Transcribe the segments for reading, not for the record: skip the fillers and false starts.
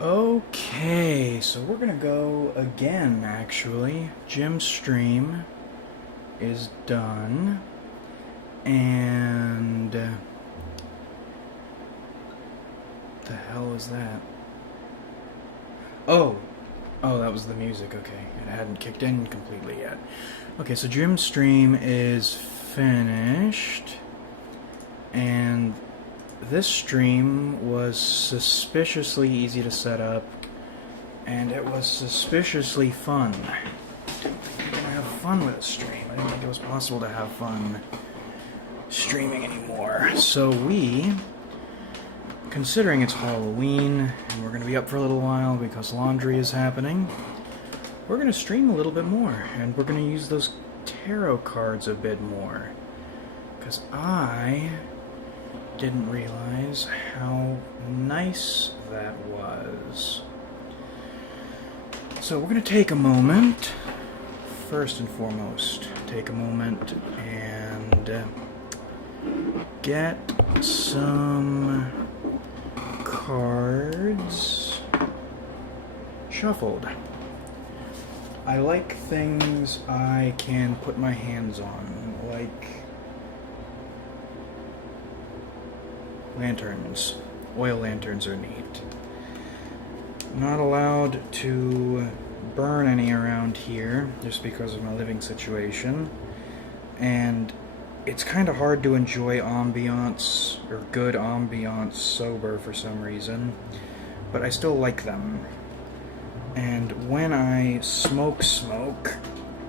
Okay, so we're gonna go again, actually. Jim's stream is done. And... the hell is that? Oh! Oh, that was the music, okay. It hadn't kicked in completely yet. Okay, so Jim's stream is finished. And this stream was suspiciously easy to set up, and it was suspiciously fun. I didn't think we were gonna have fun with a stream. I didn't think it was possible to have fun streaming anymore. So we, considering it's Halloween, and we're gonna be up for a little while because laundry is happening, we're gonna stream a little bit more, and we're gonna use those tarot cards a bit more. Because I didn't realize how nice that was. So we're going to take a moment, first and foremost, take a moment and get some cards shuffled. I like things I can put my hands on, like lanterns. Oil lanterns are neat. Not allowed to burn any around here, just because of my living situation. And it's kind of hard to enjoy ambiance, or good ambiance, sober for some reason. But I still like them. And when I smoke,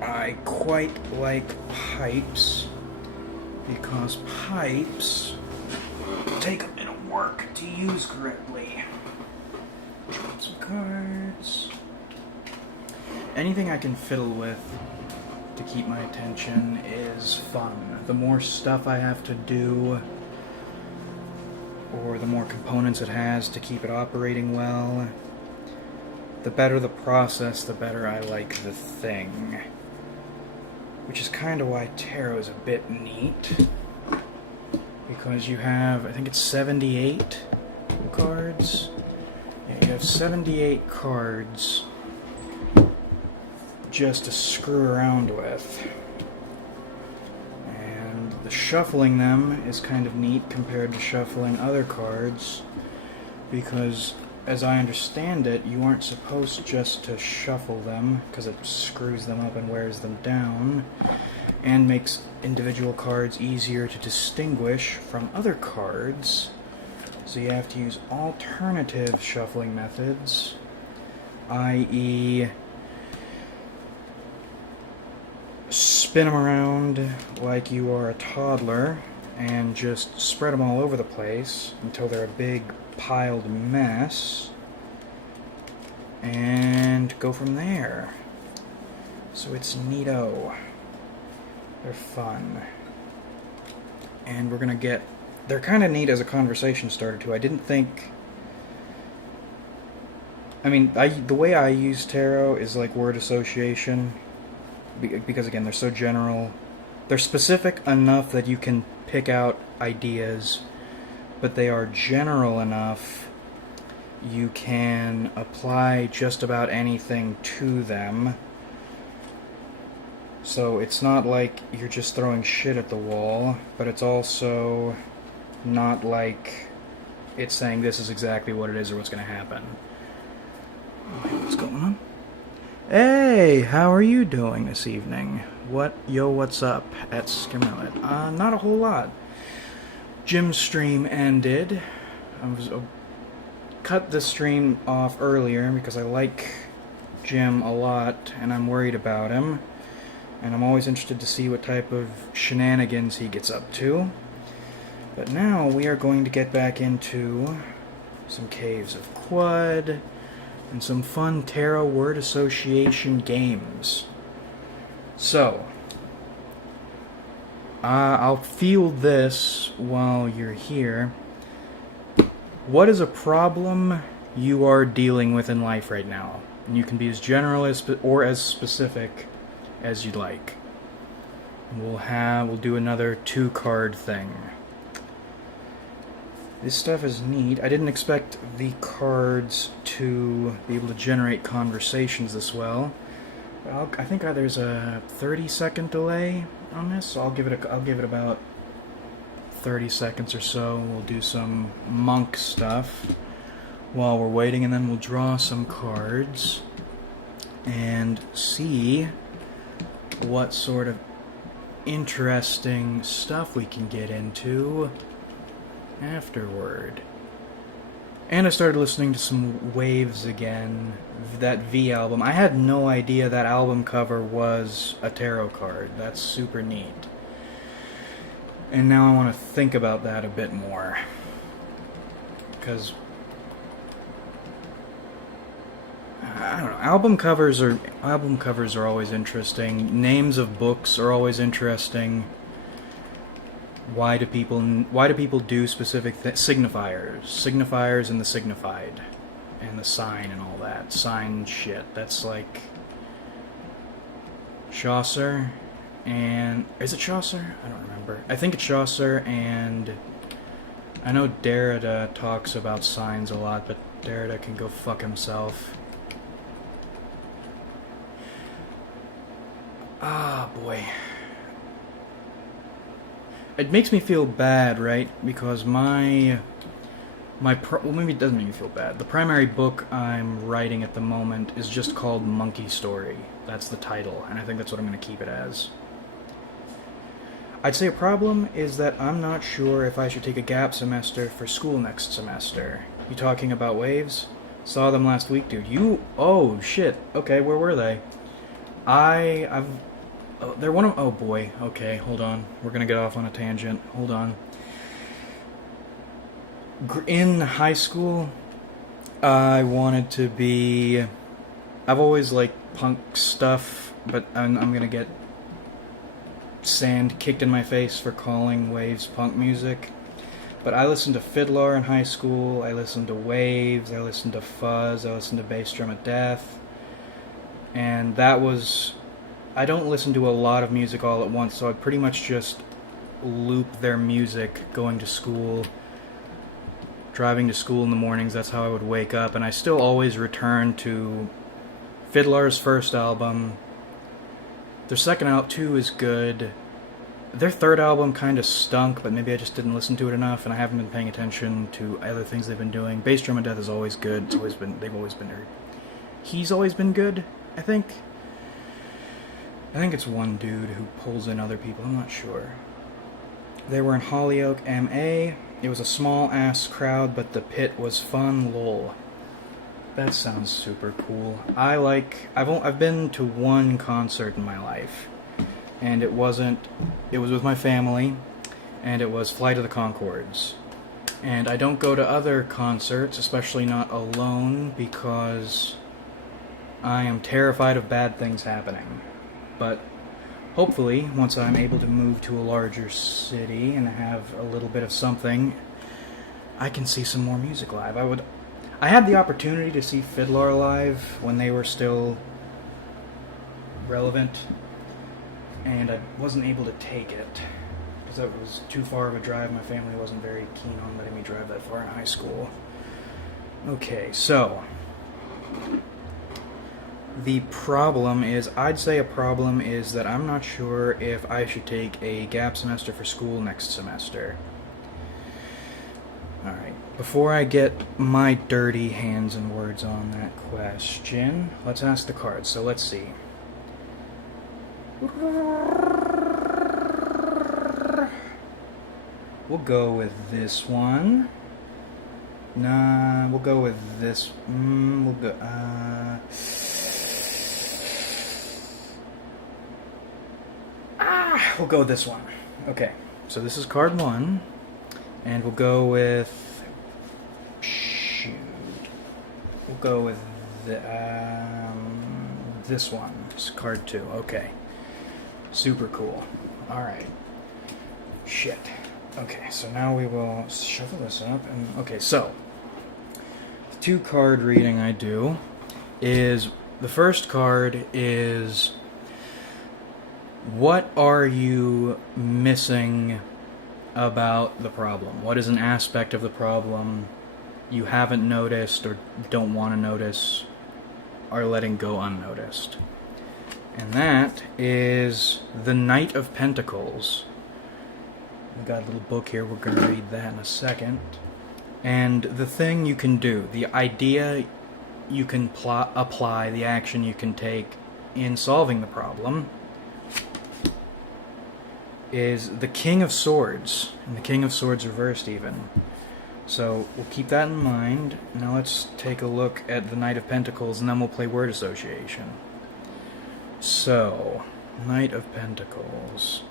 I quite like pipes, because pipes take a bit of work to use correctly. Some cards. Anything I can fiddle with to keep my attention is fun. The more stuff I have to do, or the more components it has to keep it operating well, the better the process, the better I like the thing. Which is kind of why tarot is a bit neat. Because you have, I think it's 78 cards. Yeah, you have 78 cards just to screw around with. And the shuffling them is kind of neat compared to shuffling other cards, because as I understand it, you aren't supposed just to shuffle them, because it screws them up and wears them down, and makes individual cards easier to distinguish from other cards. So you have to use alternative shuffling methods, i.e. spin them around like you are a toddler and just spread them all over the place until they're a big piled mess, and go from there. So it's neato. They're fun. And we're gonna get... they're kind of neat as a conversation starter, too. I didn't think... I mean, the way I use tarot is like word association. Because, again, they're so general. They're specific enough that you can pick out ideas, but they are general enough you can apply just about anything to them. So it's not like you're just throwing shit at the wall, but it's also not like it's saying this is exactly what it is or what's going to happen. What's going on? Hey, how are you doing this evening? What's up at Skimmerlet? Not a whole lot. Jim's stream ended. Cut the stream off earlier because I like Jim a lot and I'm worried about him. And I'm always interested to see what type of shenanigans he gets up to. But now we are going to get back into some Caves of Qud and some fun tarot word association games. So, I'll field this while you're here. What is a problem you are dealing with in life right now? And you can be as general or as specific as you'd like. We'll do another 2-card thing. This stuff is neat. I didn't expect the cards to be able to generate conversations this well. I think there's a 30-second delay on this, so I'll give it about 30 seconds or so. We'll do some monk stuff while we're waiting, and then we'll draw some cards and see what sort of interesting stuff we can get into afterward. And I started listening to some Waves again, that V album. I had no idea that album cover was a tarot card. That's super neat. And now I want to think about that a bit more. Because I don't know, album covers are always interesting. Names of books are always interesting. Why do people do specific signifiers and the signified and the sign and all that sign shit? That's like Chaucer, and is it Chaucer? I don't remember. I think it's Chaucer, and I know Derrida talks about signs a lot, but Derrida can go fuck himself. Ah, boy. It makes me feel bad, right? Because well, maybe it doesn't make me feel bad. The primary book I'm writing at the moment is just called Monkey Story. That's the title, and I think that's what I'm going to keep it as. I'd say a problem is that I'm not sure if I should take a gap semester for school next semester. You talking about Waves? Saw them last week, dude. Oh, shit. Okay, where were they? They're one of... Oh, boy. Okay, hold on. We're gonna get off on a tangent. Hold on. In high school, I wanted to be... I've always liked punk stuff, but I'm gonna get sand kicked in my face for calling Waves punk music. But I listened to Fiddler in high school, I listened to Waves, I listened to Fuzz, I listened to Bass Drum of Death, and that was... I don't listen to a lot of music all at once, so I pretty much just loop their music going to school, driving to school in the mornings. That's how I would wake up, and I still always return to Fiddler's first album. Their second album, too, is good. Their third album kind of stunk, but maybe I just didn't listen to it enough, and I haven't been paying attention to other things they've been doing. Bass Drum of Death is always good. They've always been he's always been good, I think. I think it's one dude who pulls in other people, I'm not sure. They were in Hollyoak, MA. It was a small-ass crowd, but the pit was fun, lol. That sounds super cool. I've been to one concert in my life, and it was with my family, and it was Flight of the Conchords. And I don't go to other concerts, especially not alone, because I am terrified of bad things happening. But hopefully, once I'm able to move to a larger city and have a little bit of something, I can see some more music live. I had the opportunity to see Fiddler live when they were still relevant, and I wasn't able to take it because that was too far of a drive. My family wasn't very keen on letting me drive that far in high school. Okay, so the problem is, I'd say a problem is that I'm not sure if I should take a gap semester for school next semester. Alright, before I get my dirty hands and words on that question, let's ask the cards. So let's see. We'll go with this one. Nah, we'll go with this. We'll go, we'll go with this one. Okay, so this is card 1, and we'll go with... Shoot. We'll go with this one. It's card 2. Okay. Super cool. Alright. Shit. Okay, so now we will shuffle this up, and... Okay, so the 2-card reading I do is... The first card is... What are you missing about the problem? What is an aspect of the problem you haven't noticed or don't want to notice, are letting go unnoticed? And that is the Knight of Pentacles. We've got a little book here, we're going to read that in a second. And the thing you can do, the idea you can apply, the action you can take in solving the problem, is the King of Swords, and the King of Swords reversed even. So we'll keep that in mind. Now let's take a look at the Knight of Pentacles, and then we'll play word association. So, Knight of Pentacles.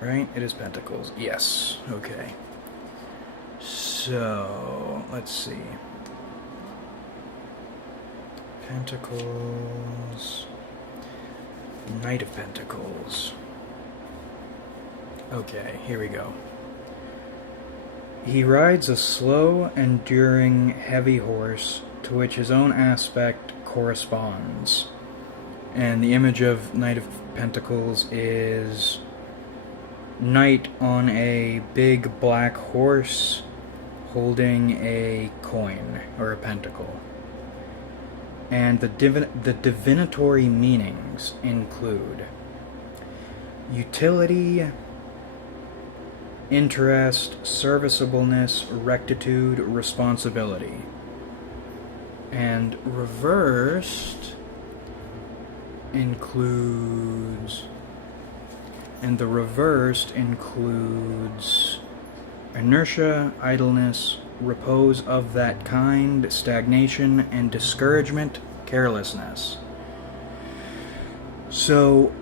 Right? It is Pentacles. Yes. Okay. So, let's see. Pentacles. Knight of Pentacles. Okay, here we go. He rides a slow, enduring, heavy horse to which his own aspect corresponds. And the image of Knight of Pentacles is knight on a big black horse holding a coin or a pentacle. And the divinatory meanings include utility, interest, serviceableness, rectitude, responsibility. And reversed includes... And the reversed includes inertia, idleness, repose of that kind, stagnation, and discouragement, carelessness. So,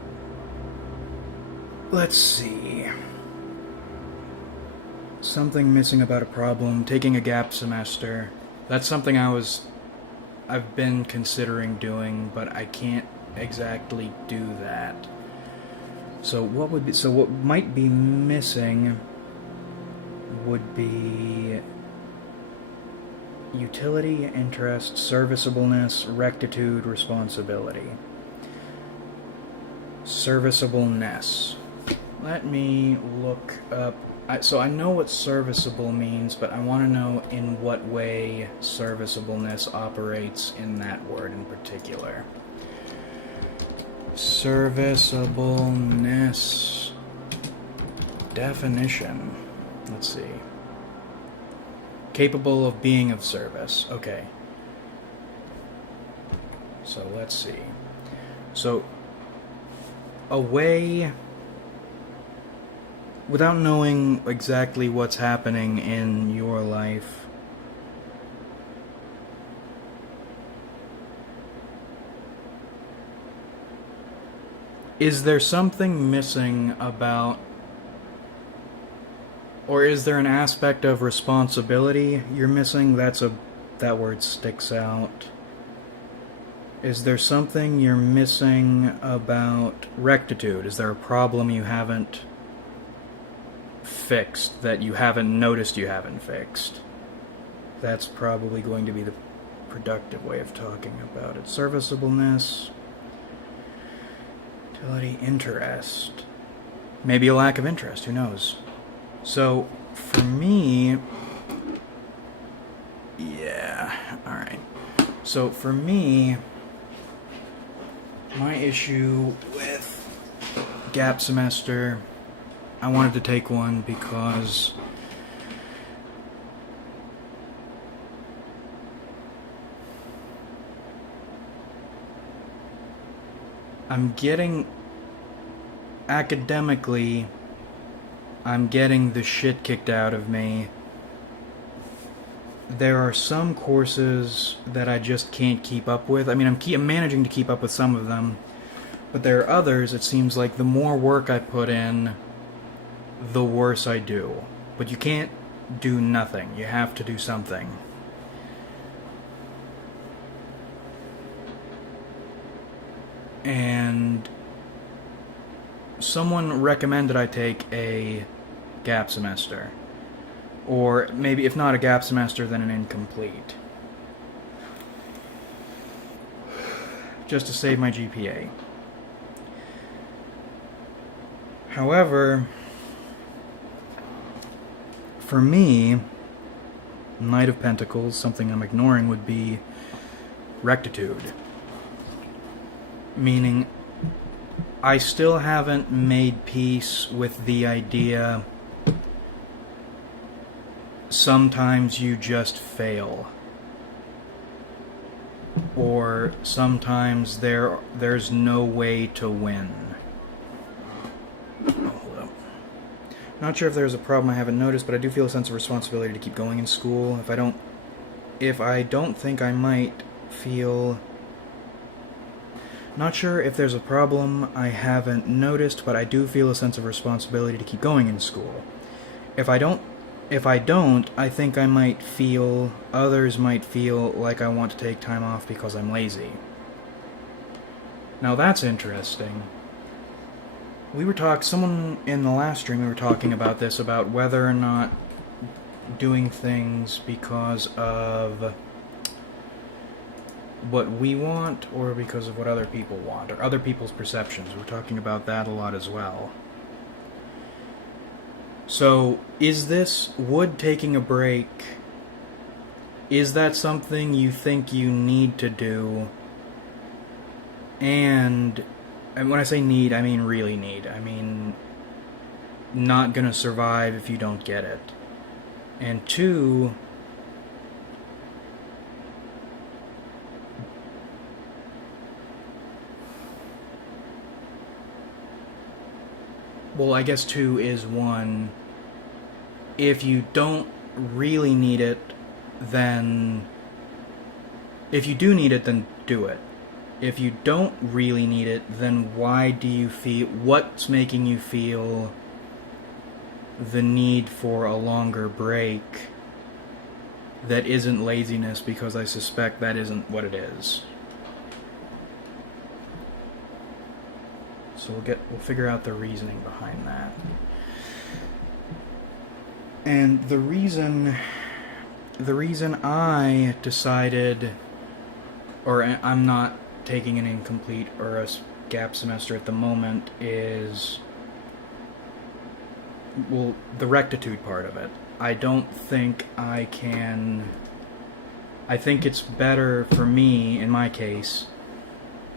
let's see. Something missing about a problem, taking a gap semester. That's something I've been considering doing, but I can't exactly do that. So what might be missing would be utility, interest, serviceableness, rectitude, responsibility. Serviceableness. Let me look up. So I know what serviceable means, but I want to know in what way serviceableness operates in that word in particular. Serviceableness. Definition. Let's see. Capable of being of service. Okay. So let's see. So, a way, without knowing exactly what's happening in your life, is there something missing about, or is there an aspect of responsibility you're missing? That word sticks out. Is there something you're missing about rectitude? Is there a problem you haven't fixed, that you haven't noticed you haven't fixed? That's probably going to be the productive way of talking about it. Serviceableness. Utility, interest. Maybe a lack of interest, who knows? So, for me... Yeah, alright. So, for me, my issue with gap semester, I wanted to take one because I'm getting, academically, I'm getting the shit kicked out of me. There are some courses that I just can't keep up with. I mean, I'm managing to keep up with some of them, but there are others, it seems like the more work I put in, the worse I do. But you can't do nothing. You have to do something. And someone recommended I take a gap semester. Or maybe, if not a gap semester, then an incomplete. Just to save my GPA. However, for me, Knight of Pentacles, something I'm ignoring would be rectitude. Meaning, I still haven't made peace with the idea sometimes you just fail. Or sometimes there's no way to win. Oh, hold up. Not sure if there's a problem I haven't noticed, but I do feel a sense of responsibility to keep going in school. If I don't think I might feel... Not sure if there's a problem I haven't noticed, but I do feel a sense of responsibility to keep going in school. If I don't, I think others might feel like I want to take time off because I'm lazy. Now that's interesting. Someone in the last stream, we were talking about this, about whether or not doing things because of what we want or because of what other people want, or other people's perceptions. We're talking about that a lot as well. So, would taking a break, is that something you think you need to do? And when I say need, I mean really need. I mean, not gonna survive if you don't get it. And two, well, I guess two is one. If you don't really need it, then... If you do need it, then do it. If you don't really need it, then why do you feel... What's making you feel the need for a longer break that isn't laziness, because I suspect that isn't what it is. So we'll figure out the reasoning behind that. And the reason I decided, or I'm not taking an incomplete or a gap semester at the moment, is, well, the rectitude part of it. I don't think I can... I think it's better for me, in my case,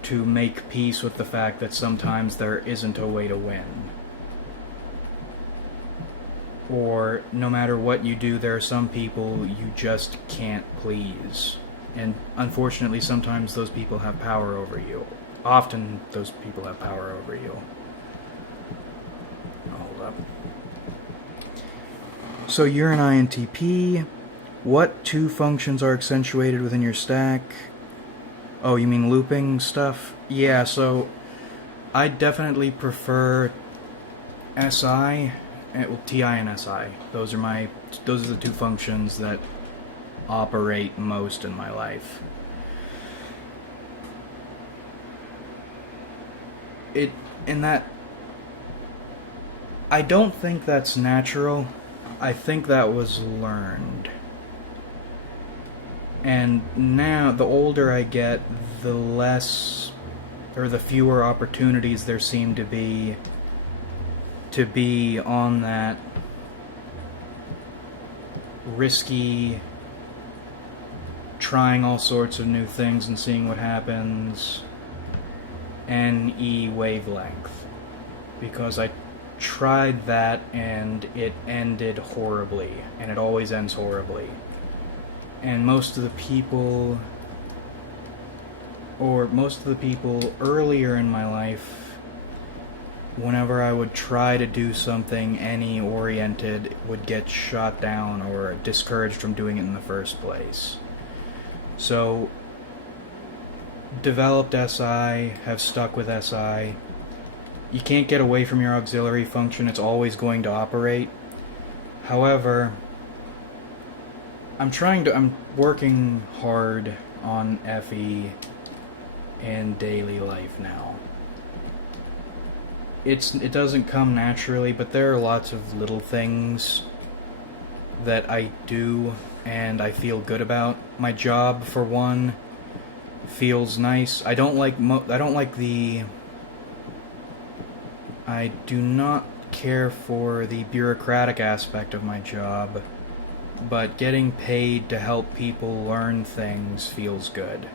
to make peace with the fact that sometimes there isn't a way to win. Or no matter what you do, there are some people you just can't please. And unfortunately, sometimes those people have power over you. Often, those people have power over you. Hold up. So you're an INTP. What two functions are accentuated within your stack? Oh, you mean looping stuff? Yeah, so I definitely prefer SI, well, TI and SI. Those are the two functions that operate most in my life. I don't think that's natural. I think that was learned. And now, the older I get, the less, or the fewer opportunities there seem to be on that risky, trying all sorts of new things and seeing what happens, NE wavelength. Because I tried that and it ended horribly, and it always ends horribly. And most of the people earlier in my life, whenever I would try to do something NE-oriented, would get shot down or discouraged from doing it in the first place. So, developed SI, have stuck with SI. You can't get away from your auxiliary function, it's always going to operate. However, I'm working hard on FE in daily life now. It doesn't come naturally, but there are lots of little things that I do and I feel good about. My job, for one, feels nice. I do not care for the bureaucratic aspect of my job, but getting paid to help people learn things feels good.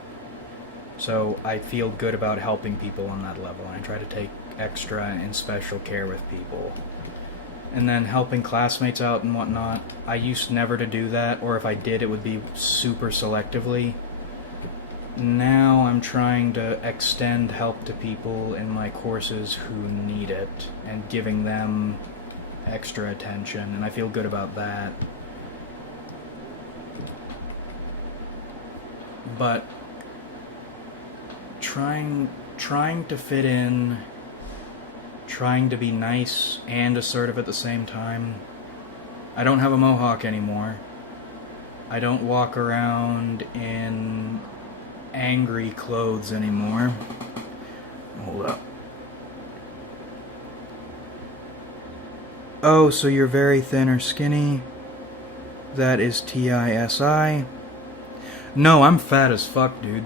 So I feel good about helping people on that level, and I try to take extra and special care with people. And then helping classmates out and whatnot, I used never to do that, or if I did, it would be super selectively. Now I'm trying to extend help to people in my courses who need it, and giving them extra attention, and I feel good about that. But trying to fit in, trying to be nice and assertive at the same time. I don't have a mohawk anymore. I don't walk around in angry clothes anymore. Hold up. Oh, so you're very thin or skinny? That is TISI. No, I'm fat as fuck, dude.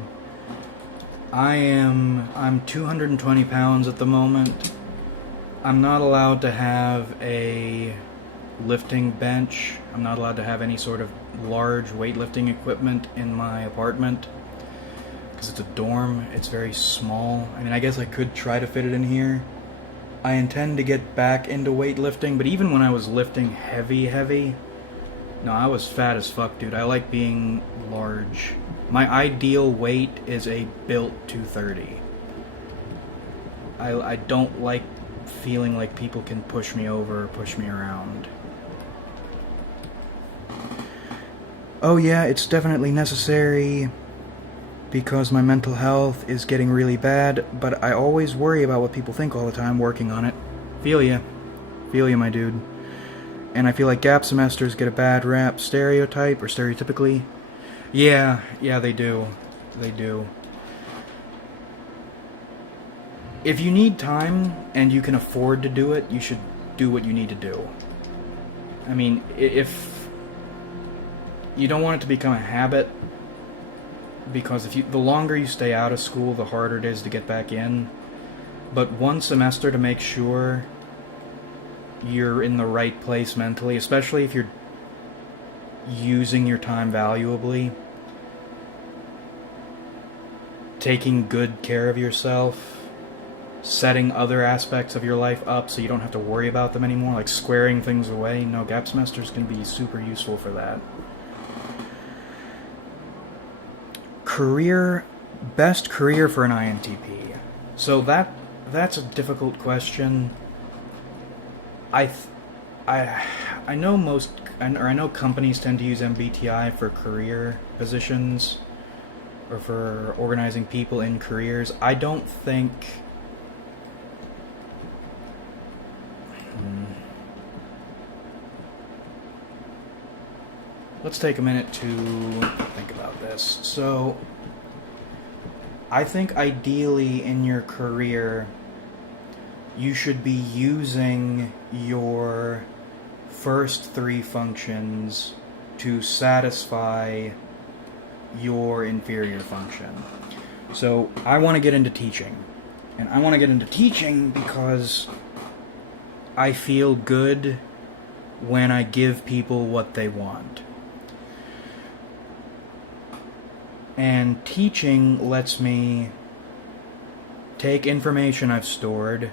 I'm 220 pounds at the moment. I'm not allowed to have a lifting bench. I'm not allowed to have any sort of large weightlifting equipment in my apartment because it's a dorm. It's very small. I mean, I guess I could try to fit it in here. I intend to get back into weightlifting, but even when I was lifting heavy, no, I was fat as fuck, dude. I like being large. My ideal weight is a built 230. I don't like feeling like people can push me over or push me around. Oh yeah, it's definitely necessary because my mental health is getting really bad, but I always worry about what people think all the time working on it. Feel ya, my dude. And I feel like gap semesters get a bad rap stereotypically. Yeah, they do. If you need time and you can afford to do it, you should do what you need to do. I mean, if you don't want it to become a habit, because the longer you stay out of school, the harder it is to get back in. But one semester to make sure you're in the right place mentally, especially if you're using your time valuably, taking good care of yourself, setting other aspects of your life up so you don't have to worry about them anymore, like squaring things away. No, gap semesters can be super useful for that. Best career for an INTP. So that's a difficult question. I know companies tend to use MBTI for career positions or for organizing people in careers. I don't think let's take a minute to think about this. So I think ideally in your career you should be using your first three functions to satisfy your inferior function. So I want to get into teaching. And I want to get into teaching because I feel good when I give people what they want. And teaching lets me take information I've stored,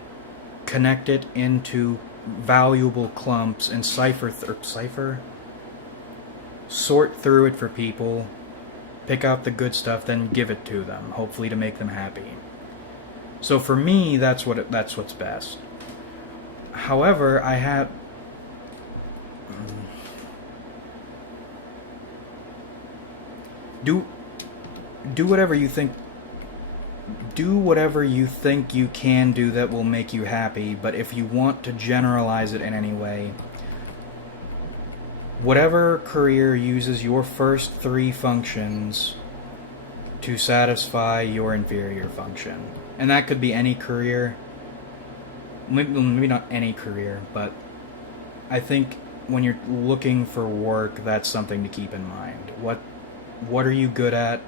connect it into valuable clumps, and sort through it for people, pick out the good stuff, then give it to them, hopefully to make them happy. So for me, that's what's best. However, I have do whatever you think you can do that will make you happy, but if you want to generalize it in any way, whatever career uses your first three functions to satisfy your inferior function. And that could be any career. Maybe not any career, but I think when you're looking for work, that's something to keep in mind. What are you good at,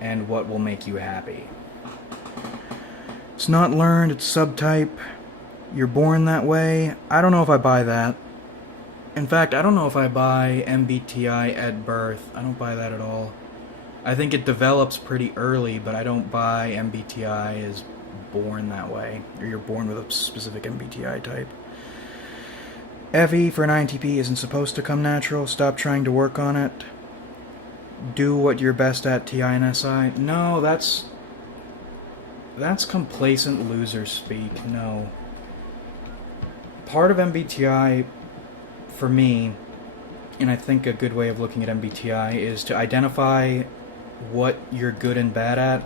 and what will make you happy? It's not learned, it's subtype. You're born that way. I don't know if I buy that. In fact, I don't know if I buy MBTI at birth. I don't buy that at all. I think it develops pretty early, but I don't buy MBTI as born that way, or you're born with a specific MBTI type. FE for an INTP isn't supposed to come natural. Stop trying to work on it. Do what you're best at, TI and SI. No, that's complacent loser speak. No. Part of MBTI, for me, and I think a good way of looking at MBTI is to identify what you're good and bad at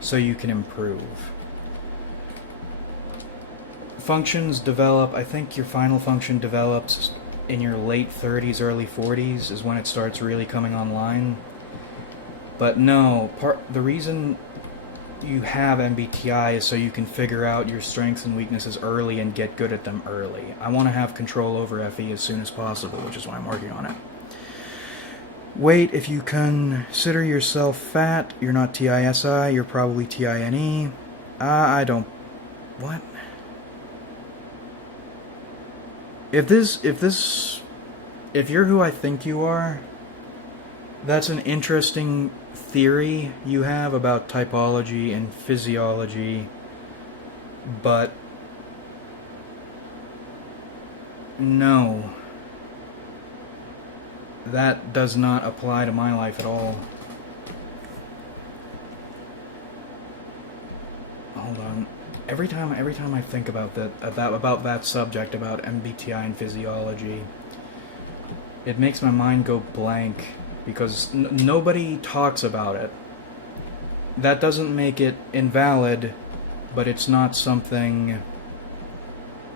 so you can improve. Functions develop, I think your final function develops in your late 30s, early 40s is when it starts really coming online. But no, the reason you have MBTI is so you can figure out your strengths and weaknesses early and get good at them early. I want to have control over FE as soon as possible, which is why I'm working on it. Weight, if you consider yourself fat, you're not TISI, you're probably TINE. I don't... What? If you're who I think you are, that's an interesting theory you have about typology and physiology, but no, that does not apply to my life at all. Hold on. Every time I think about that subject, about MBTI and physiology, it makes my mind go blank because nobody talks about it. That doesn't make it invalid, but it's not something...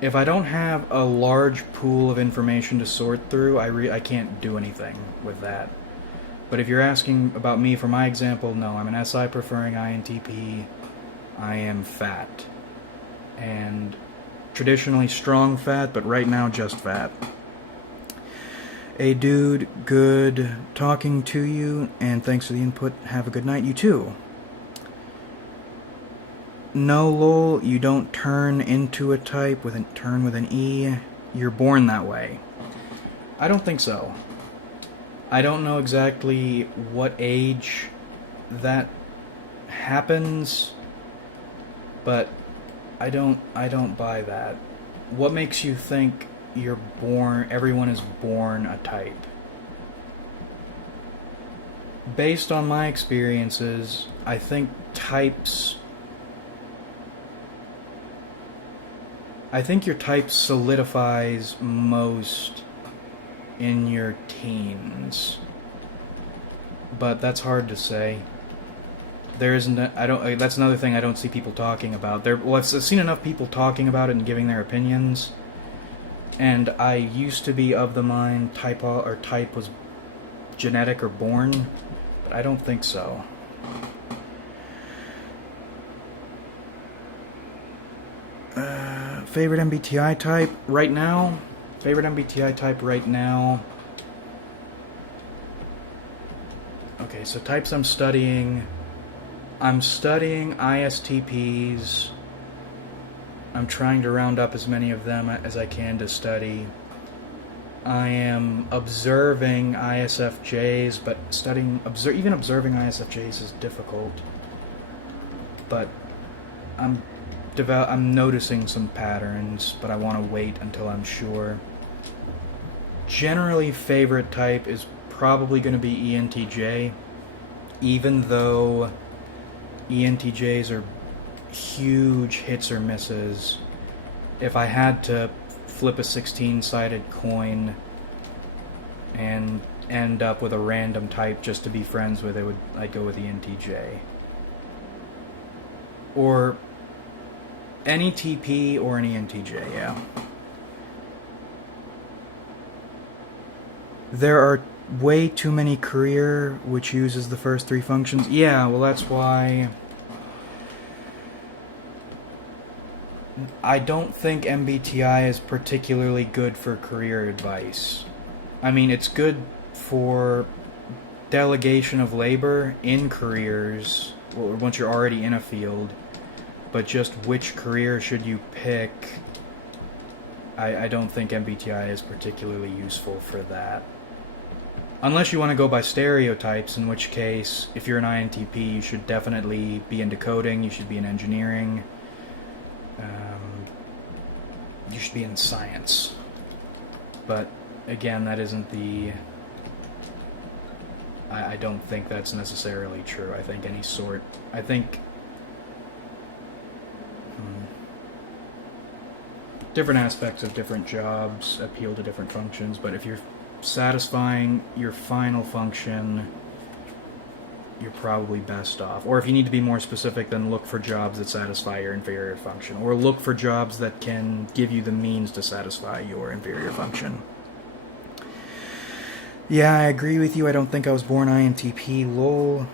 If I don't have a large pool of information to sort through, I can't do anything with that. But if you're asking about me for my example, no, I'm an SI preferring INTP. I am fat. And traditionally strong fat, but right now just fat. Hey dude, good talking to you, and thanks for the input. Have a good night. You too. No, lol, you don't turn into a type with turn with an E. You're born that way. I don't think so. I don't know exactly what age that happens, but I don't buy that. What makes you think everyone is born a type? Based on my experiences, I think your type solidifies most in your teens. But that's hard to say. There isn't. That's another thing I don't see people talking about. I've seen enough people talking about it and giving their opinions. And I used to be of the mind type was genetic or born, but I don't think so. Favorite MBTI type right now? Favorite MBTI type right now? Okay, so types I'm studying ISTPs. I'm trying to round up as many of them as I can to study. I am observing ISFJs, but even observing ISFJs is difficult. But I'm noticing some patterns, but I want to wait until I'm sure. Generally, favorite type is probably going to be ENTJ, even though ENTJs are huge hits or misses. If I had to flip a 16-sided coin and end up with a random type just to be friends with, I'd go with ENTJ. Or any TP or an ENTJ, yeah. There are way too many career which uses the first three functions. Yeah, well that's why I don't think MBTI is particularly good for career advice. I mean, it's good for delegation of labor in careers, or once you're already in a field, but just which career should you pick I don't think MBTI is particularly useful for that. Unless you want to go by stereotypes, in which case, if you're an INTP, you should definitely be into coding, you should be in engineering, you should be in science. But, again, that isn't the... I don't think that's necessarily true. I think I think... different aspects of different jobs appeal to different functions, but if you're satisfying your final function, you're probably best off. Or if you need to be more specific, then look for jobs that satisfy your inferior function, or look for jobs that can give you the means to satisfy your inferior function. Yeah, I agree with you. I don't think I was born INTP. Lol.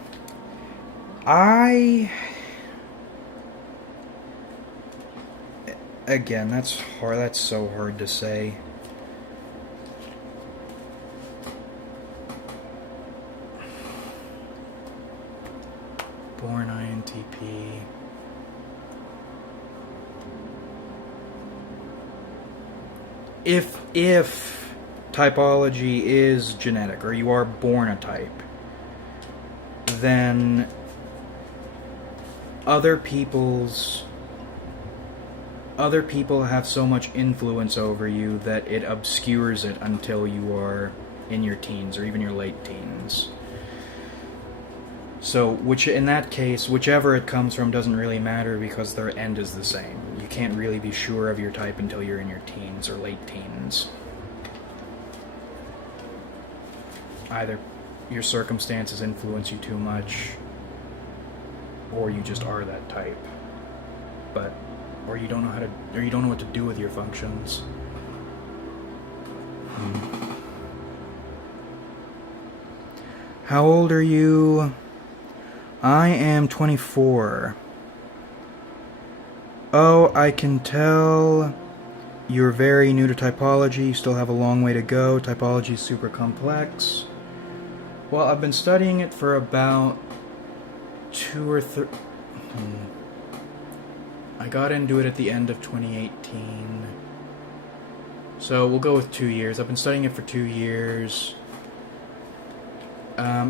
Again, that's hard. That's so hard to say. Born INTP. If typology is genetic, or you are born a type, then other people have so much influence over you that it obscures it until you are in your teens or even your late teens. So, in that case, whichever it comes from doesn't really matter because their end is the same. You can't really be sure of your type until you're in your teens or late teens. Either your circumstances influence you too much, or you just are that type. Or you don't know what to do with your functions. How old are you? I am 24. Oh, I can tell you're very new to typology. You still have a long way to go. Typology is super complex. Well, I've been studying it for about 2 or 3... I got into it at the end of 2018. So we'll go with 2 years. I've been studying it for 2 years.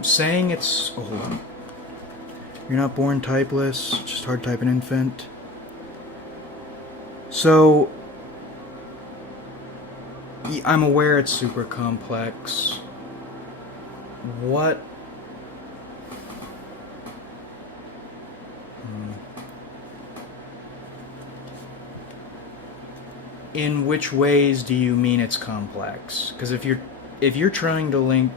Saying it's... Oh, hold on. You're not born typeless, just hard type an infant. So... I'm aware it's super complex. What... In which ways do you mean it's complex? Because if you're trying to link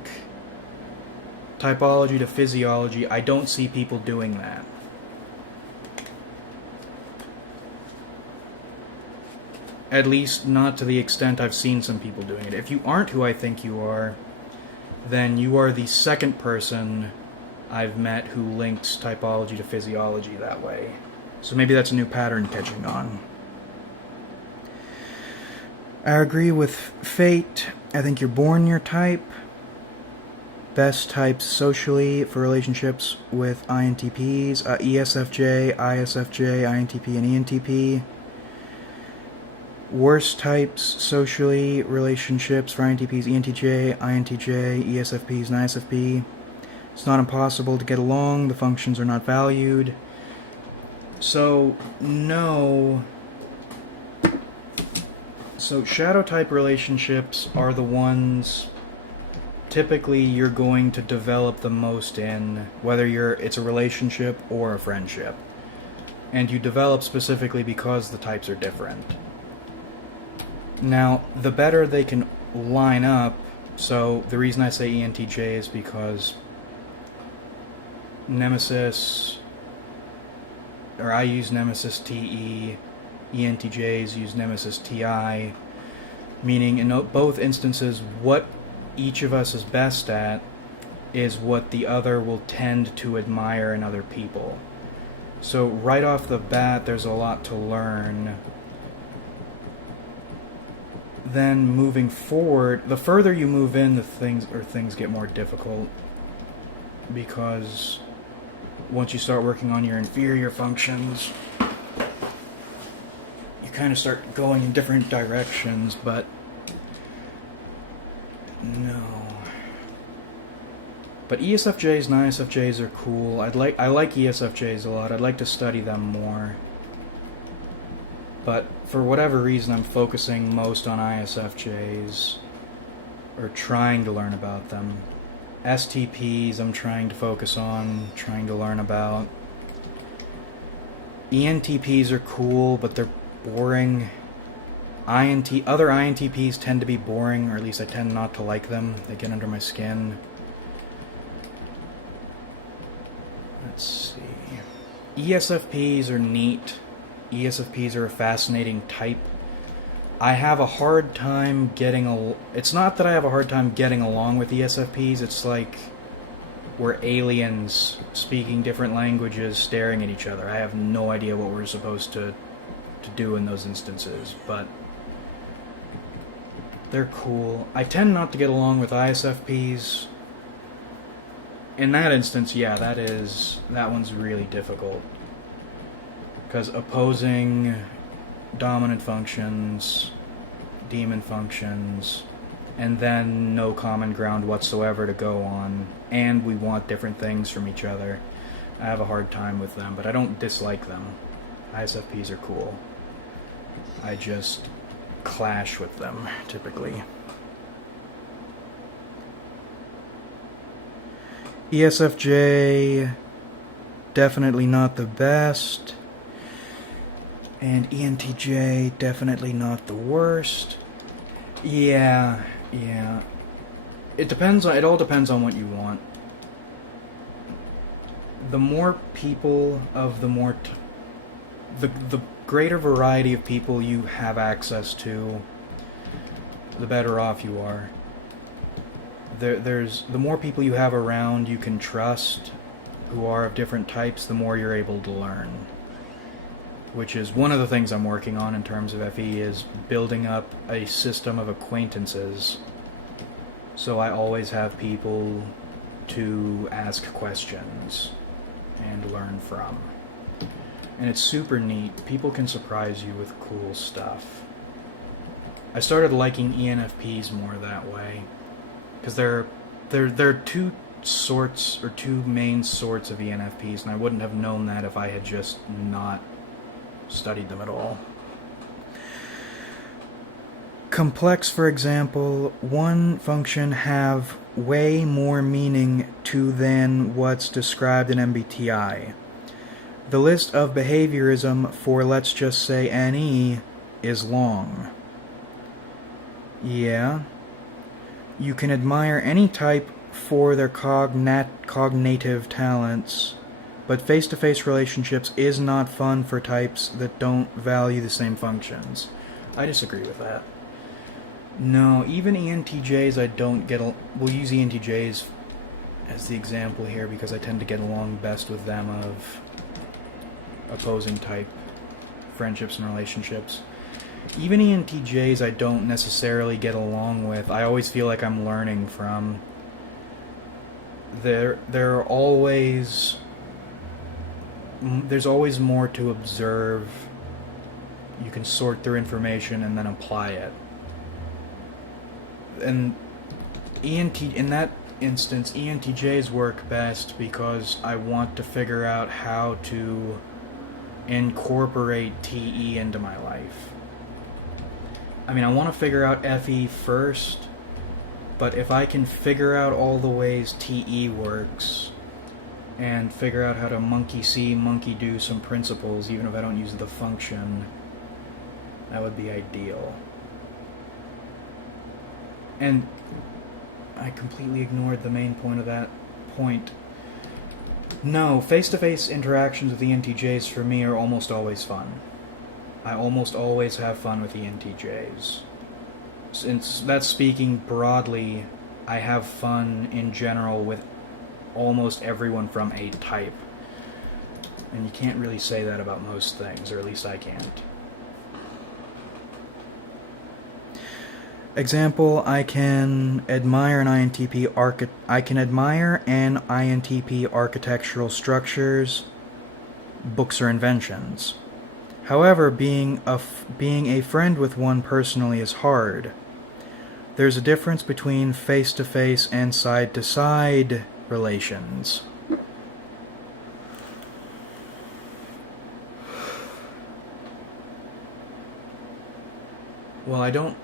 typology to physiology, I don't see people doing that. At least not to the extent I've seen some people doing it. If you aren't who I think you are, then you are the second person I've met who links typology to physiology that way. So maybe that's a new pattern catching on. I agree with fate. I think you're born your type. Best types socially for relationships with INTPs. ESFJ, ISFJ, INTP, and ENTP. Worst types socially, relationships for INTPs, ENTJ, INTJ, ESFPs, and ISFP. It's not impossible to get along. The functions are not valued. So, no... So shadow type relationships are the ones typically you're going to develop the most in, whether it's a relationship or a friendship. And you develop specifically because the types are different. Now, the better they can line up, so the reason I say ENTJ is because Nemesis, or I use Nemesis TE, ENTJs use Nemesis TI, meaning in both instances what each of us is best at is what the other will tend to admire in other people. So right off the bat there's a lot to learn. Then moving forward, the further you move in, things get more difficult, because once you start working on your inferior functions, you kind of start going in different directions, but no. But ESFJs and ISFJs are cool. I like ESFJs a lot. I'd like to study them more. But for whatever reason, I'm focusing most on ISFJs, or trying to learn about them. STPs I'm trying to focus on, trying to learn about. ENTPs are cool, but they're boring. Other INTPs tend to be boring, or at least I tend not to like them. They get under my skin. Let's see. ESFPs are neat. ESFPs are a fascinating type. I have a hard time getting it's not that I have a hard time getting along with ESFPs, it's like we're aliens speaking different languages, staring at each other. I have no idea what we're supposed to do in those instances, but they're cool. I tend not to get along with ISFPs. In that instance, yeah, that one's really difficult. Because opposing dominant functions, demon functions, and then no common ground whatsoever to go on, and we want different things from each other. I have a hard time with them, but I don't dislike them. ISFPs are cool. I just clash with them, typically. ESFJ, definitely not the best. And ENTJ, definitely not the worst. Yeah. It all depends on what you want. The more people of the greater variety of people you have access to, the better off you are. The more people you have around you can trust, who are of different types, the more you're able to learn. Which is one of the things I'm working on in terms of FE, is building up a system of acquaintances. So I always have people to ask questions and learn from. And it's super neat. People can surprise you with cool stuff. I started liking ENFPs more that way. Because there are two main sorts of ENFPs, and I wouldn't have known that if I had just not studied them at all. Complex, for example, one function have way more meaning to than what's described in MBTI. The list of behaviorism for, let's just say, NE is long. Yeah. You can admire any type for their cognitive talents, but face-to-face relationships is not fun for types that don't value the same functions. I disagree with that. No, even ENTJs I don't get... We'll use ENTJs as the example here because I tend to get along best with them of opposing type friendships and relationships. Even ENTJs I don't necessarily get along with. I always feel like I'm learning from. There's always more to observe. You can sort through information and then apply it. And in that instance, ENTJs work best because I want to figure out how to incorporate TE into my life. I mean, I want to figure out FE first, but if I can figure out all the ways TE works, and figure out how to monkey see, monkey do some principles, even if I don't use the function, that would be ideal. And I completely ignored the main point of that point. No, face-to-face interactions with ENTJs for me are almost always fun. I almost always have fun with ENTJs. Since that's speaking broadly, I have fun in general with almost everyone from a type. And you can't really say that about most things, or at least I can't. Example, I can admire an INTP architectural structures, books or inventions. However, being a friend with one personally is hard. There's a difference between face-to-face and side-to-side relations. Well, I don't...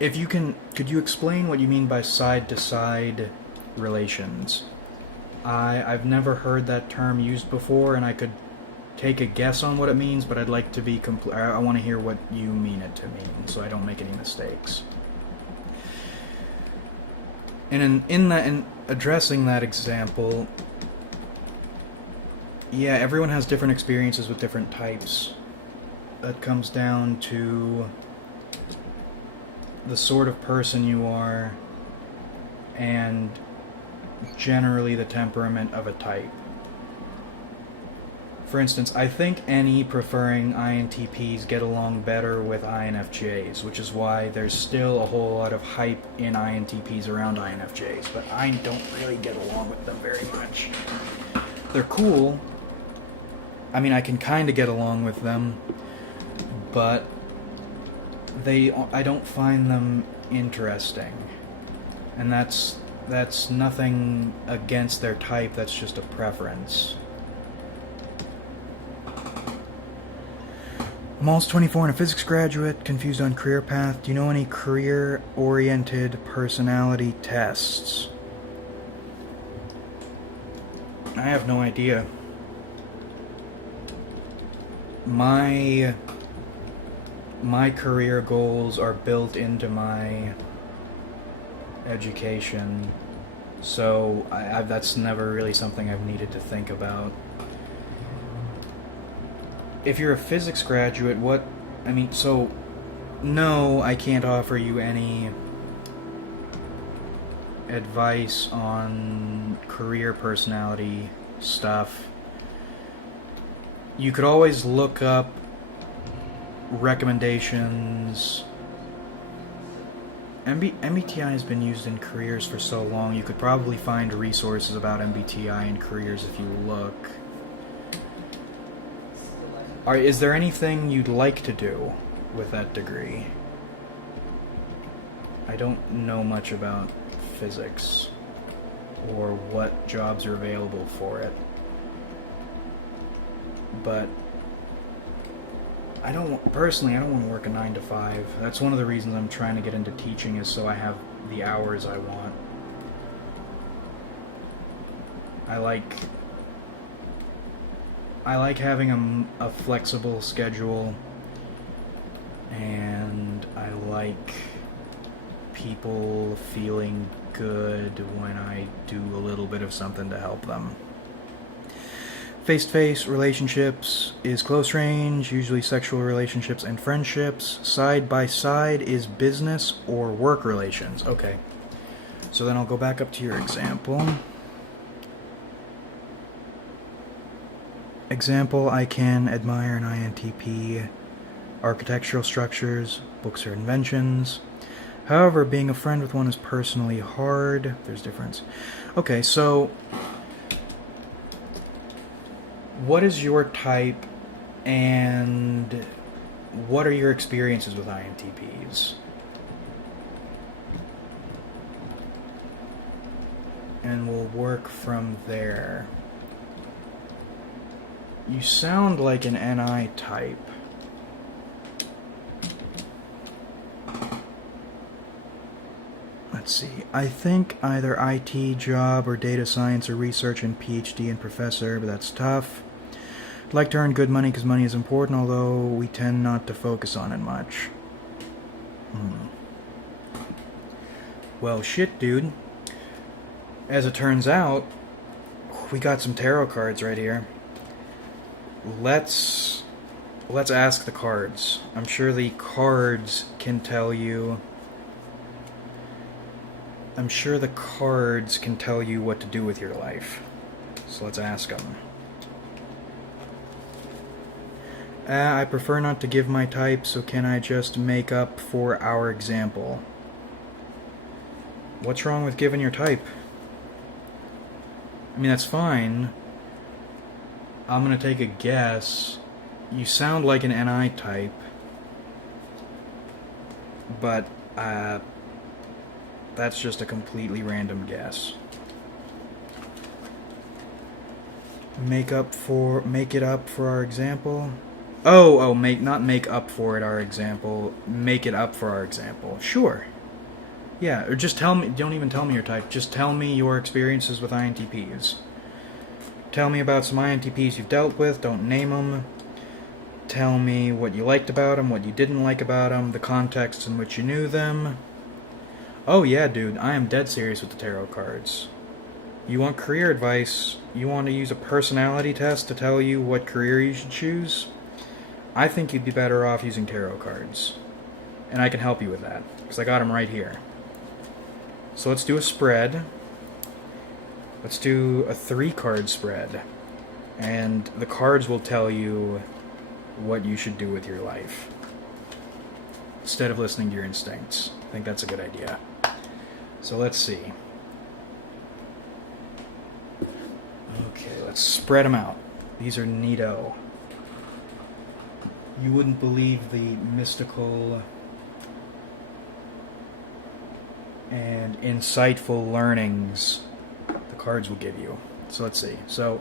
If you can... Could you explain what you mean by side-to-side relations? I've never heard that term used before, and I could take a guess on what it means, but I'd like to be I want to hear what you mean it to mean, so I don't make any mistakes. And in addressing that example, yeah, everyone has different experiences with different types. That comes down to the sort of person you are and generally the temperament of a type. For instance, I think NE preferring INTPs get along better with INFJs, which is why there's still a whole lot of hype in INTPs around INFJs, but I don't really get along with them very much. They're cool. I mean, I can kind of get along with them, but I don't find them interesting. And that's nothing against their type, that's just a preference. I'm almost 24 and a physics graduate, confused on career path. Do you know any career-oriented personality tests? I have no idea. My career goals are built into my education, so that's never really something I've needed to think about. If you're a physics graduate, no, I can't offer you any advice on career personality stuff. You could always look up recommendations. MBTI has been used in careers for so long, you could probably find resources about MBTI in careers if you look. Is there anything you'd like to do with that degree? I don't know much about physics or what jobs are available for it, but personally, I don't want to work a 9 to 5. That's one of the reasons I'm trying to get into teaching, is so I have the hours I want. I like having a flexible schedule, and I like people feeling good when I do a little bit of something to help them. Face-to-face relationships is close range, usually sexual relationships and friendships. Side-by-side is business or work relations. Okay, so then I'll go back up to your example. Example, I can admire an INTP, architectural structures, books or inventions. However, being a friend with one is personally hard. There's difference. Okay, so what is your type, and what are your experiences with INTPs? And we'll work from there. You sound like an NI type. Let's see. I think either IT job or data science or research and PhD and professor, but that's tough. I'd like to earn good money because money is important, although we tend not to focus on it much. Well, shit, dude. As it turns out, we got some tarot cards right here. Let's ask the cards. I'm sure the cards can tell you. I'm sure the cards can tell you what to do with your life. So let's ask them. I prefer not to give my type, so can I just make up for our example? What's wrong with giving your type? I mean, that's fine. I'm gonna take a guess. you sound like an NI type, but that's just a completely random guess. Make it up for our example. Not make up for it our example. Make it up for our example. Sure. Yeah, or just tell me. Don't even tell me your type. Just tell me your experiences with INTPs. Tell me about some INTPs you've dealt with. Don't name them. Tell me what you liked about them, what you didn't like about them, the contexts in which you knew them. Oh yeah, dude, I am dead serious with the tarot cards. You want career advice? You want to use a personality test to tell you what career you should choose? I think you'd be better off using tarot cards. And I can help you with that, because I got them right here. So let's do a spread. Let's do a 3-card spread. And the cards will tell you what you should do with your life, instead of listening to your instincts. I think that's a good idea. So let's see. Okay, let's spread them out. These are neato. You wouldn't believe the mystical and insightful learnings the cards will give you. So let's see. So,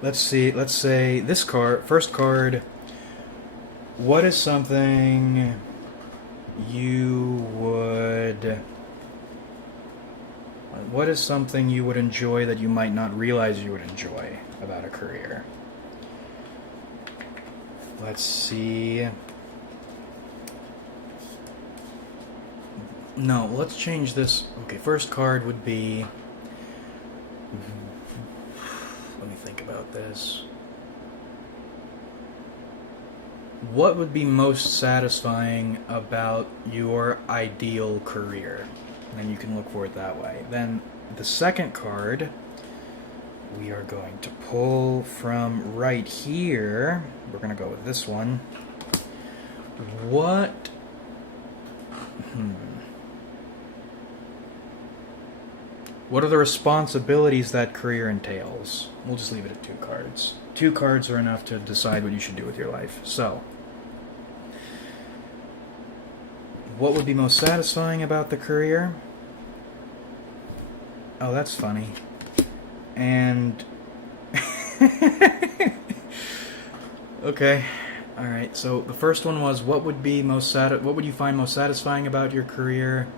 let's see. Let's say this card, first card. What is something you would enjoy that you might not realize you would enjoy about a career? Let's see. No, let's change this. Okay, first card would be... Let me think about this. What would be most satisfying about your ideal career? And then you can look for it that way. Then the second card, we are going to pull from right here. We're going to go with this one. What... What are the responsibilities that career entails? We'll just leave it at 2 cards. 2 cards are enough to decide what you should do with your life. So, what would be most satisfying about the career? Oh, that's funny. And... Okay. Alright, so the first one was, what would you find most satisfying about your career?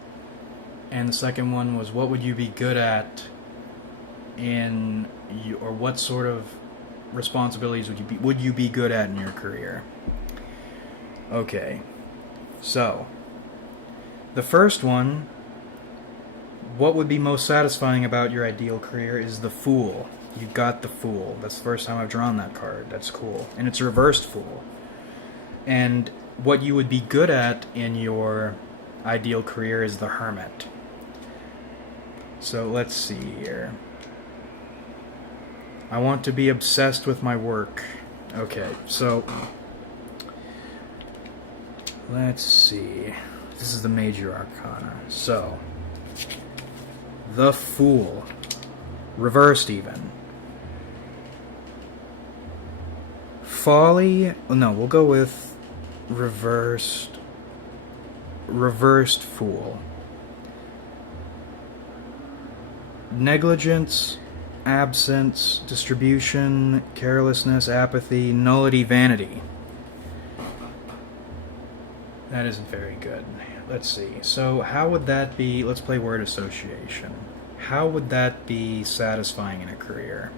And the second one was, what would you be good at or what sort of responsibilities would you be good at in your career? Okay. So, the first one, what would be most satisfying about your ideal career, is the Fool. You got the Fool. That's the first time I've drawn that card. That's cool. And it's a reversed Fool. And what you would be good at in your ideal career is the Hermit. So let's see here. I want to be obsessed with my work. Okay, so let's see. This is the Major Arcana. So, the Fool. Reversed even. Folly. Oh, no, we'll go with reversed Fool. Negligence, absence, distribution, carelessness, apathy, nullity, vanity. That isn't very good. Let's see. So how would that be... Let's play word association. How would that be satisfying in a career?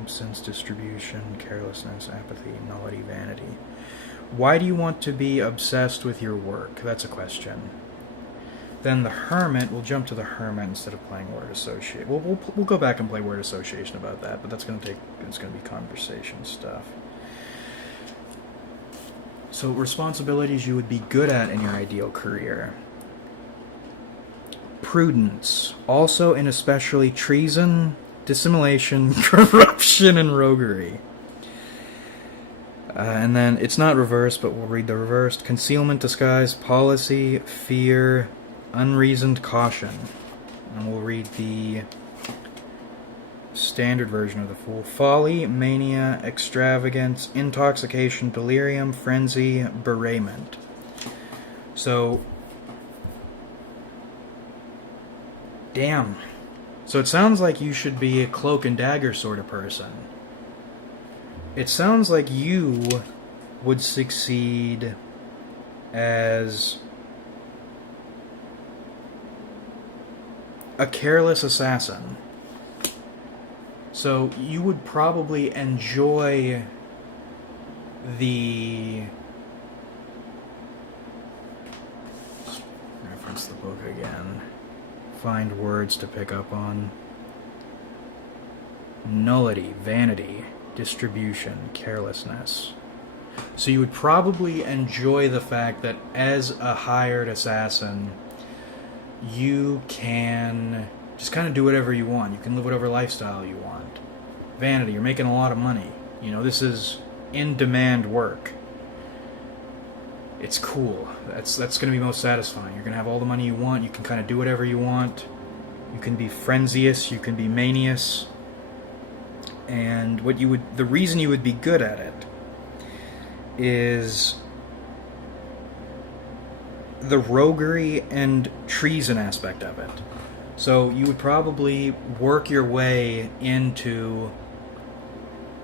Absence, distribution, carelessness, apathy, nullity, vanity. Why do you want to be obsessed with your work? That's a question. Then the Hermit, we'll jump to the Hermit instead of playing word associate. We'll go back and play word association about that, but it's going to be conversation stuff. So responsibilities you would be good at in your ideal career. Prudence, also and especially treason, dissimulation, corruption, and roguery. And then, it's not reversed, but we'll read the reversed. Concealment, disguise, policy, fear, unreasoned caution. And we'll read the standard version of the Fool. Folly, mania, extravagance, intoxication, delirium, frenzy, bewrayment. So, damn. So it sounds like you should be a cloak and dagger sort of person. It sounds like you would succeed as a careless assassin. So you would probably enjoy the... Let's reference the book again. Find words to pick up on. Nullity, vanity, distribution, carelessness. So you would probably enjoy the fact that as a hired assassin, you can just kind of do whatever you want. You can live whatever lifestyle you want. Vanity, you're making a lot of money. You know, this is in-demand work. It's cool. That's going to be most satisfying. You're going to have all the money you want. You can kind of do whatever you want. You can be frenzious. You can be manious. And the reason you would be good at it is the roguery and treason aspect of it. So you would probably work your way into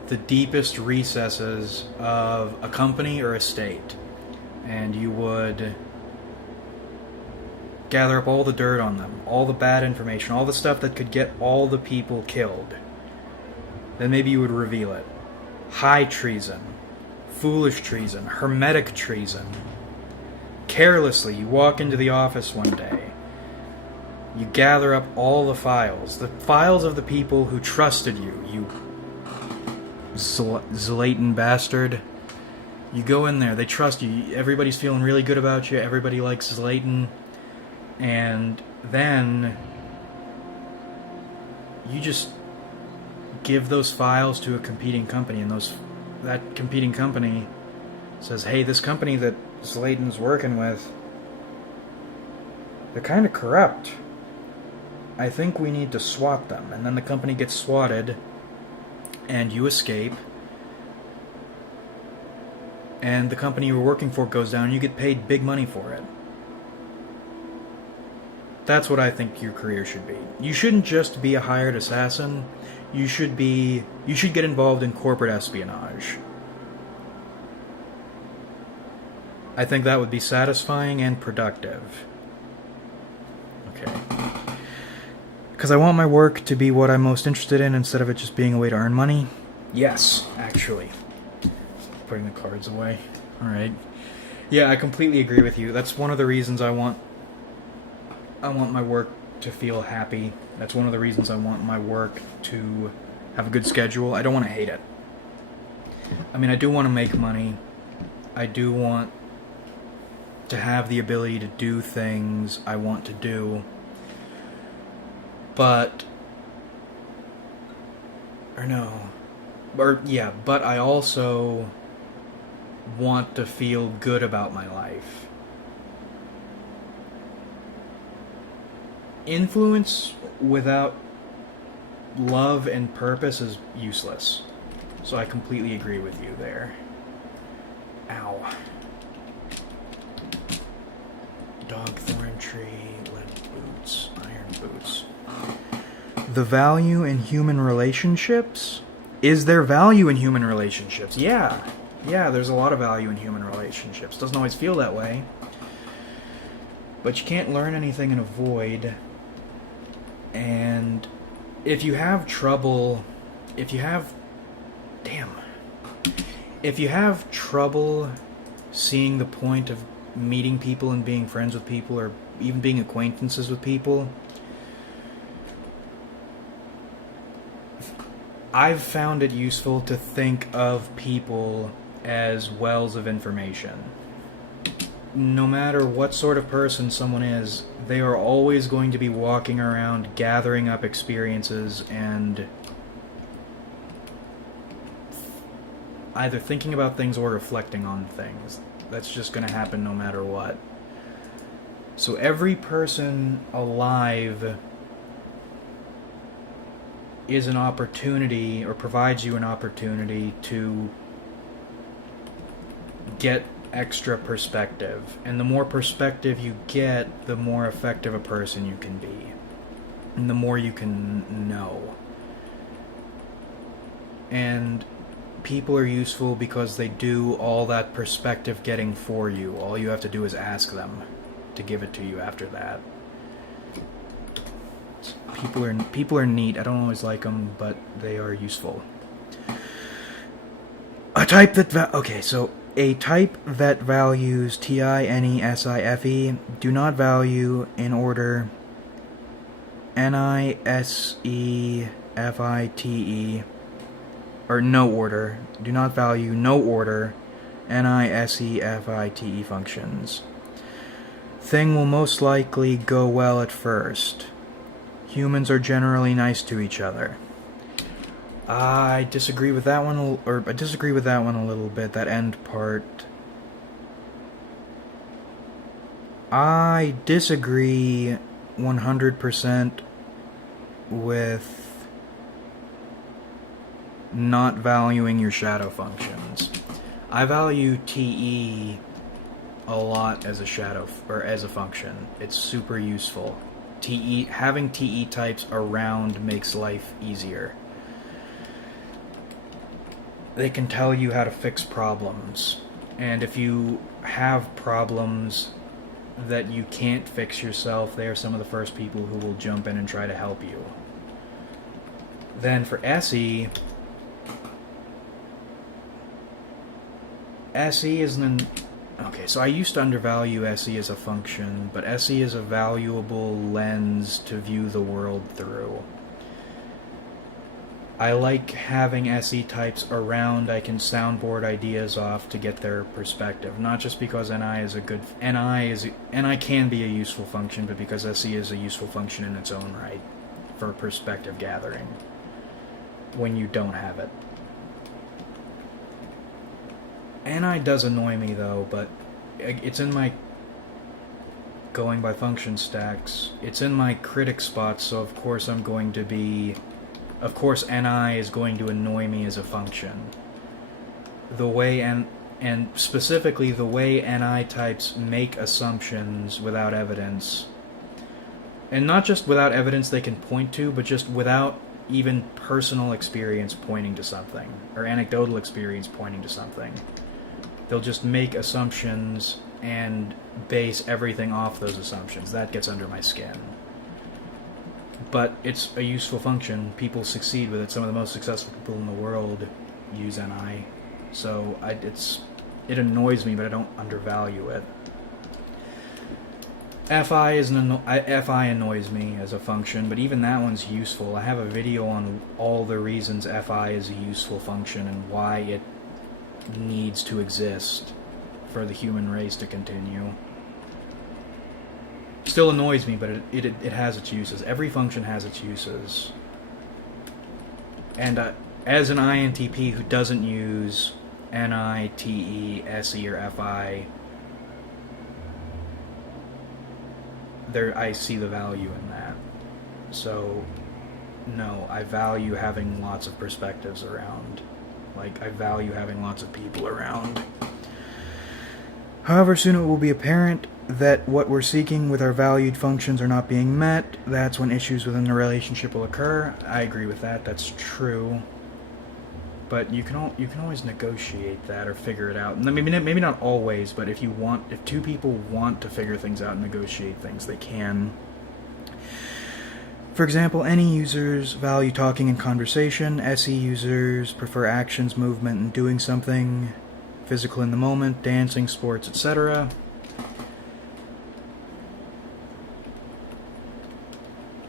the deepest recesses of a company or a state, and you would gather up all the dirt on them, all the bad information, all the stuff that could get all the people killed. Then maybe you would reveal it. High treason, foolish treason, hermetic treason. Carelessly, you walk into the office one day. You gather up all the files of the people who trusted you, you Zlatan bastard. You go in there, they trust you, everybody's feeling really good about you, everybody likes Zlatan, and then you just give those files to a competing company, and that competing company says, hey, this company that Zlatan's working with, they're kind of corrupt. I think we need to swat them. And then the company gets swatted, and you escape, and the company you were working for goes down, and you get paid big money for it. That's what I think your career should be. You shouldn't just be a hired assassin. You should get involved in corporate espionage. I think that would be satisfying and productive. Okay. Because I want my work to be what I'm most interested in instead of it just being a way to earn money. Yes, actually. Putting the cards away. Alright. Yeah, I completely agree with you. That's one of the reasons I want my work to feel happy. That's one of the reasons I want my work to have a good schedule. I don't want to hate it. I mean, I do want to make money. I do want to have the ability to do things I want to do. But I also want to feel good about my life. Influence without love and purpose is useless. So I completely agree with you there. Ow. Dogthorn tree, lead boots, iron boots. The value in human relationships? Is there value in human relationships? Yeah, there's a lot of value in human relationships. Doesn't always feel that way. But you can't learn anything in a void. And if you have trouble seeing the point of meeting people and being friends with people, or even being acquaintances with people, I've found it useful to think of people as wells of information. No matter what sort of person someone is, they are always going to be walking around gathering up experiences and either thinking about things or reflecting on things. That's just going to happen no matter what. So every person alive is an opportunity, or provides you an opportunity to get extra perspective. And the more perspective you get, the more effective a person you can be. And the more you can know. And people are useful because they do all that perspective getting for you. All you have to do is ask them to give it to you after that. People are neat. I don't always like them, but they are useful. A type that a type that values TINESIFE do not value in order NISEFITE, or no order. Do not value no order NISEFITE functions. Thing will most likely go well at first. Humans are generally nice to each other. I disagree with that one, a little bit, that end part. I disagree 100% with not valuing your shadow functions. I value TE a lot as a as a function. It's super useful. Having TE types around makes life easier. They can tell you how to fix problems. And if you have problems that you can't fix yourself, they are some of the first people who will jump in and try to help you. Then for SE is okay, so I used to undervalue SE as a function, but SE is a valuable lens to view the world through. I like having SE types around. I can soundboard ideas off to get their perspective. Not just because NI can be a useful function, but because SE is a useful function in its own right for perspective gathering when you don't have it. NI does annoy me though, but it's in my, going by function stacks, it's in my critic spots, so of course NI is going to annoy me as a function. The way, and specifically the way NI types make assumptions without evidence. And not just without evidence they can point to, but just without even personal experience pointing to something, or anecdotal experience pointing to something. They'll just make assumptions and base everything off those assumptions. That gets under my skin. But it's a useful function. People succeed with it. Some of the most successful people in the world use NI. So it annoys me, but I don't undervalue it. FI annoys me as a function, but even that one's useful. I have a video on all the reasons FI is a useful function and why it needs to exist for the human race to continue. Still annoys me, but it has its uses. Every function has its uses. And as an INTP who doesn't use NI, TE, SE, or FI, I see the value in that. So, no, I value having lots of perspectives around. Like, I value having lots of people around. However, soon it will be apparent that what we're seeking with our valued functions are not being met. That's when issues within the relationship will occur. I agree with that. That's true. But you can always negotiate that or figure it out. And maybe not always, but if two people want to figure things out and negotiate things, they can. For example, NE users value talking and conversation. SE users prefer actions, movement, and doing something physical in the moment, dancing, sports, etc.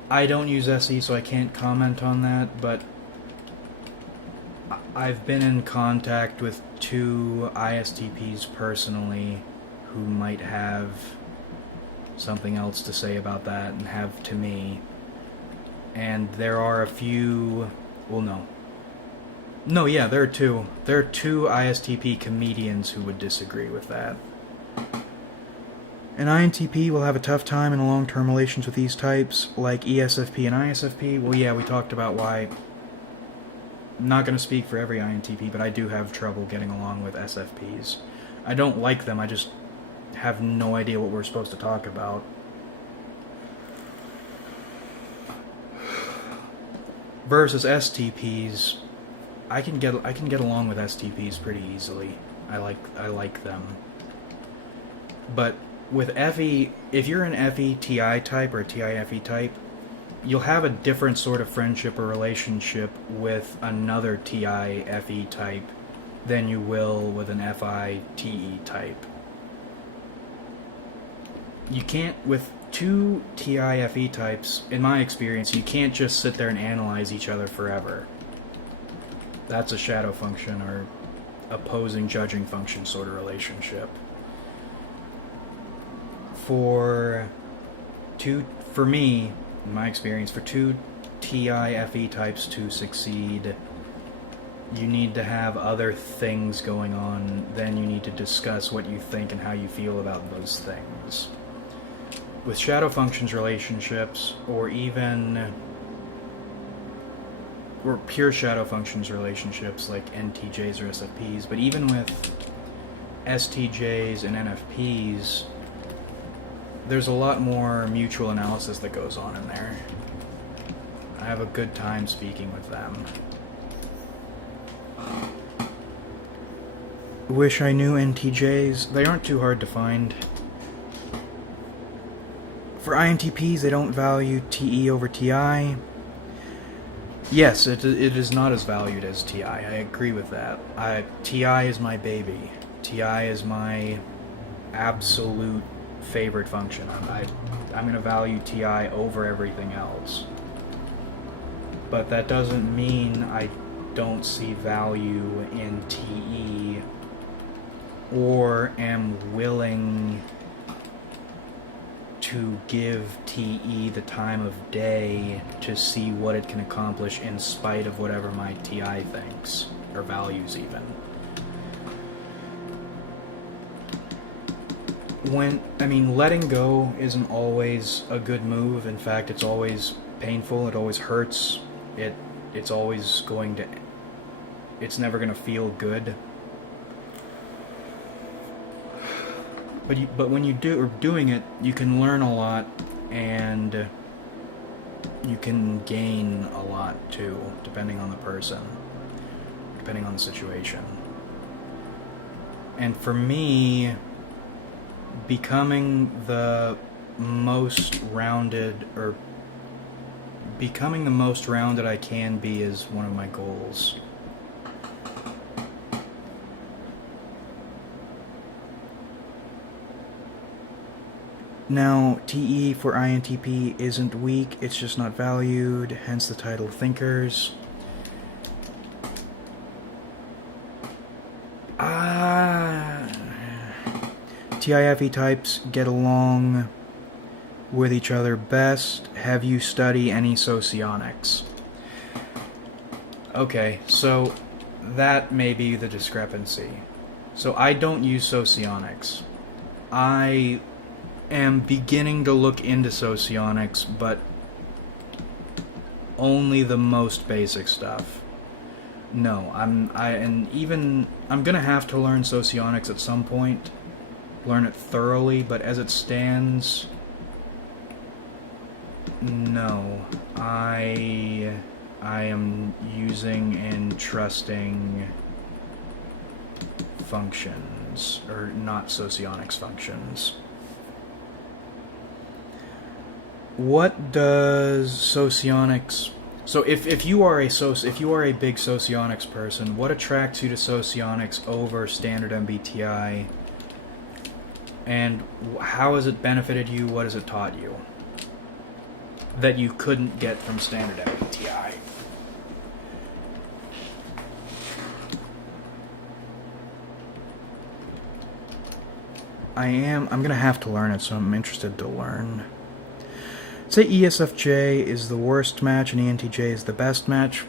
I don't use SE, so I can't comment on that, but I've been in contact with 2 ISTPs personally who might have something else to say about that and have to me. And there are a few... well, no. No, yeah, there are 2. There are 2 ISTP comedians who would disagree with that. An INTP will have a tough time in long-term relations with these types, like ESFP and ISFP. Well, yeah, we talked about why. I'm not going to speak for every INTP, but I do have trouble getting along with SFPs. I don't like them, I just have no idea what we're supposed to talk about. Versus STPs, I can get along with STPs pretty easily. I like them. But with FE, if you're an FE-TI type or a TI-FE type, you'll have a different sort of friendship or relationship with another TI-FE type than you will with an FI-TE type. You can't, with two TI-FE types, in my experience, you can't just sit there and analyze each other forever. That's a shadow function or opposing judging function sort of relationship. For me, in my experience, for two TI-FE types to succeed, you need to have other things going on, then you need to discuss what you think and how you feel about those things. With shadow functions relationships, or pure shadow functions relationships like NTJs or SFPs, but even with STJs and NFPs, there's a lot more mutual analysis that goes on in there. I have a good time speaking with them. Wish I knew NTJs. They aren't too hard to find. For INTPs, they don't value TE over TI. Yes, it is not as valued as TI. I agree with that. TI is my baby. TI is my absolute favorite function. I'm going to value TI over everything else. But that doesn't mean I don't see value in TE or am willing to give TE the time of day to see what it can accomplish in spite of whatever my TI thinks, or values even. Letting go isn't always a good move. In fact, it's always painful, it always hurts, it's never going to feel good. But when you're doing it, you can learn a lot, and you can gain a lot too, depending on the person, depending on the situation. And for me, becoming the most rounded I can be is one of my goals. Now, TE for INTP isn't weak, it's just not valued, hence the title Thinkers. TIFE types get along with each other best. Have you studied any socionics? Okay, so that may be the discrepancy. So I don't use socionics. I am beginning to look into socionics, but only the most basic stuff. No, I'm gonna have to learn socionics at some point, learn it thoroughly, but as it stands, no. I am using and trusting functions, or not socionics functions. What does socionics... So if you are a big socionics person, what attracts you to socionics over standard MBTI? And how has it benefited you? What has it taught you that you couldn't get from standard MBTI? I'm gonna have to learn it, so I'm interested to learn. Say ESFJ is the worst match and ENTJ is the best match.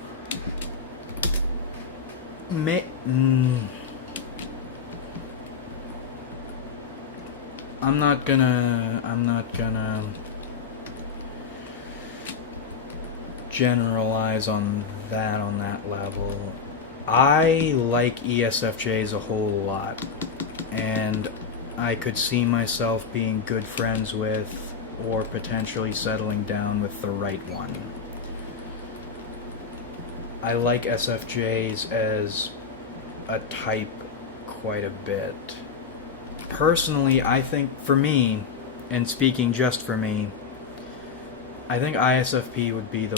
I'm not gonna generalize on that level. I like ESFJs a whole lot, and I could see myself being good friends with, or potentially settling down with the right one. I like SFJs as a type quite a bit. Personally, I think, for me, and speaking just for me, I think ISFP would be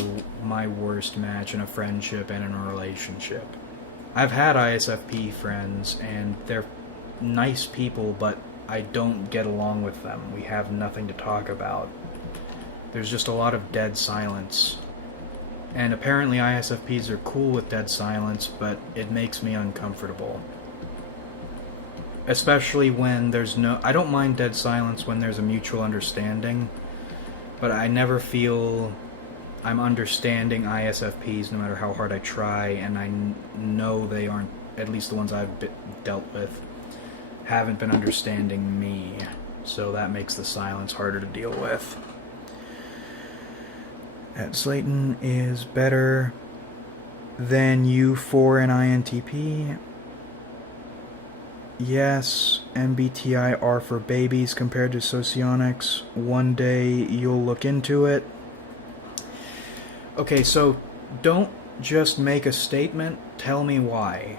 my worst match in a friendship and in a relationship. I've had ISFP friends, and they're nice people, but I don't get along with them. We have nothing to talk about. There's just a lot of dead silence. And apparently ISFPs are cool with dead silence, but it makes me uncomfortable. Especially when there's no... I don't mind dead silence when there's a mutual understanding, but I never feel I'm understanding ISFPs no matter how hard I try, and I know they aren't, at least the ones I've dealt with, haven't been understanding me. So that makes the silence harder to deal with. At Slayton is better than you for an INTP. Yes, MBTI are for babies compared to socionics. One day you'll look into it. Okay, so don't just make a statement, tell me why.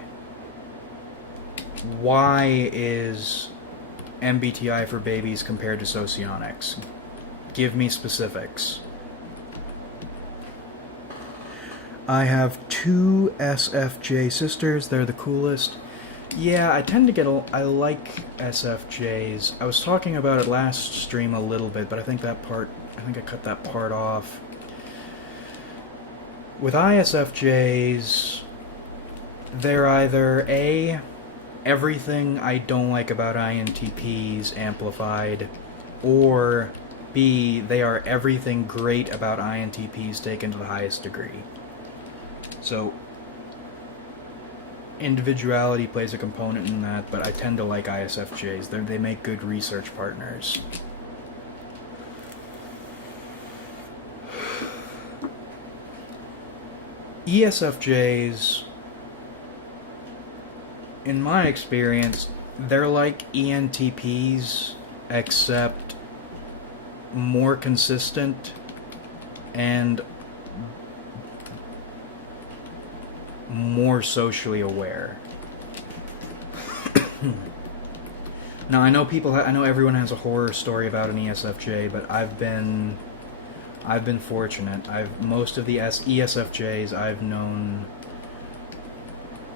Why is MBTI for babies compared to socionics? Give me specifics. I have 2 SFJ sisters, they're the coolest. Yeah, I tend to I like SFJs. I was talking about it last stream a little bit, but I think I cut that part off. With ISFJs, they're either A, everything I don't like about INTPs amplified, or B, they are everything great about INTPs taken to the highest degree. So, individuality plays a component in that, but I tend to like ISFJs. They make good research partners. ESFJs, in my experience, they're like ENTPs, except more consistent and more socially aware. Now, I know everyone has a horror story about an ESFJ, but I've been fortunate. Most of the ESFJs I've known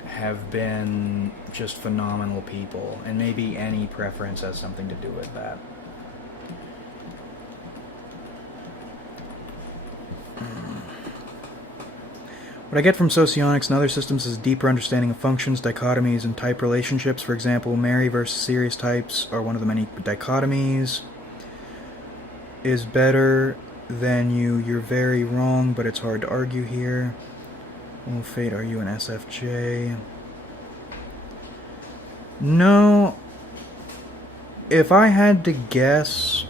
have been just phenomenal people, and maybe any preference has something to do with that. What I get from socionics and other systems is a deeper understanding of functions, dichotomies, and type relationships. For example, Mary versus Sirius types are one of the many dichotomies. Is better than you. You're very wrong, but it's hard to argue here. Oh, Fate, are you an SFJ? No. If I had to guess,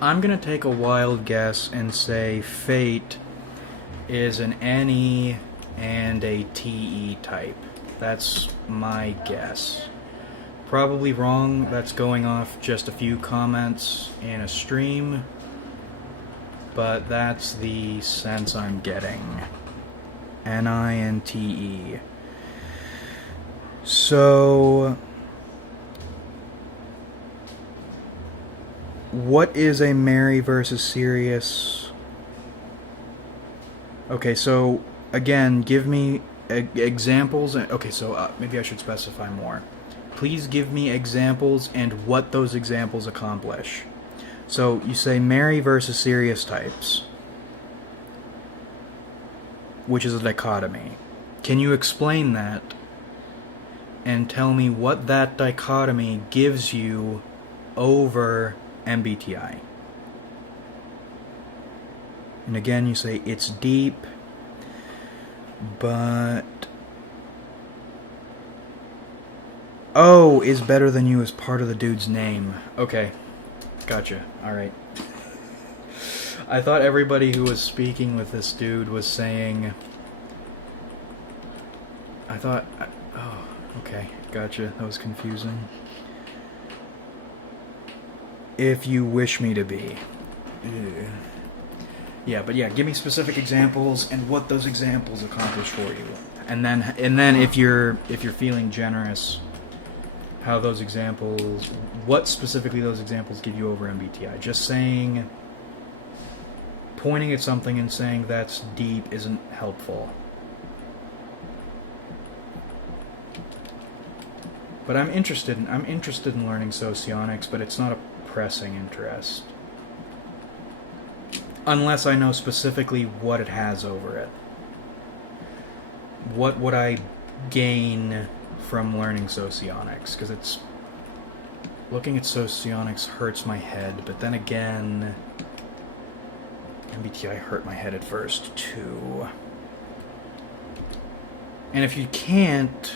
I'm gonna take a wild guess and say Fate is an NE and a TE type. That's my guess. Probably wrong. That's going off just a few comments in a stream, but that's the sense I'm getting. NI and TE. So, what is a Mary versus Sirius? Okay, so again, give me examples. Okay, so maybe I should specify more. Please give me examples and what those examples accomplish. So you say Mary versus Sirius types, which is a dichotomy. Can you explain that and tell me what that dichotomy gives you over MBTI? And again, you say it's deep, but Oh, is better than you as part of the dude's name. Okay. Gotcha. Alright. I thought everybody who was speaking with this dude was saying... I thought... Oh, okay. Gotcha. That was confusing. If you wish me to be. Ew. Yeah, but yeah, give me specific examples and what those examples accomplish for you. And then if you're feeling generous, how those examples, what specifically those examples give you over MBTI. Just saying, pointing at something and saying that's deep isn't helpful. But I'm interested in learning socionics, but it's not a pressing interest. Unless I know specifically what it has over it. What would I gain from learning socionics? Because it's... Looking at socionics hurts my head, but then again... MBTI hurt my head at first, too. And if you can't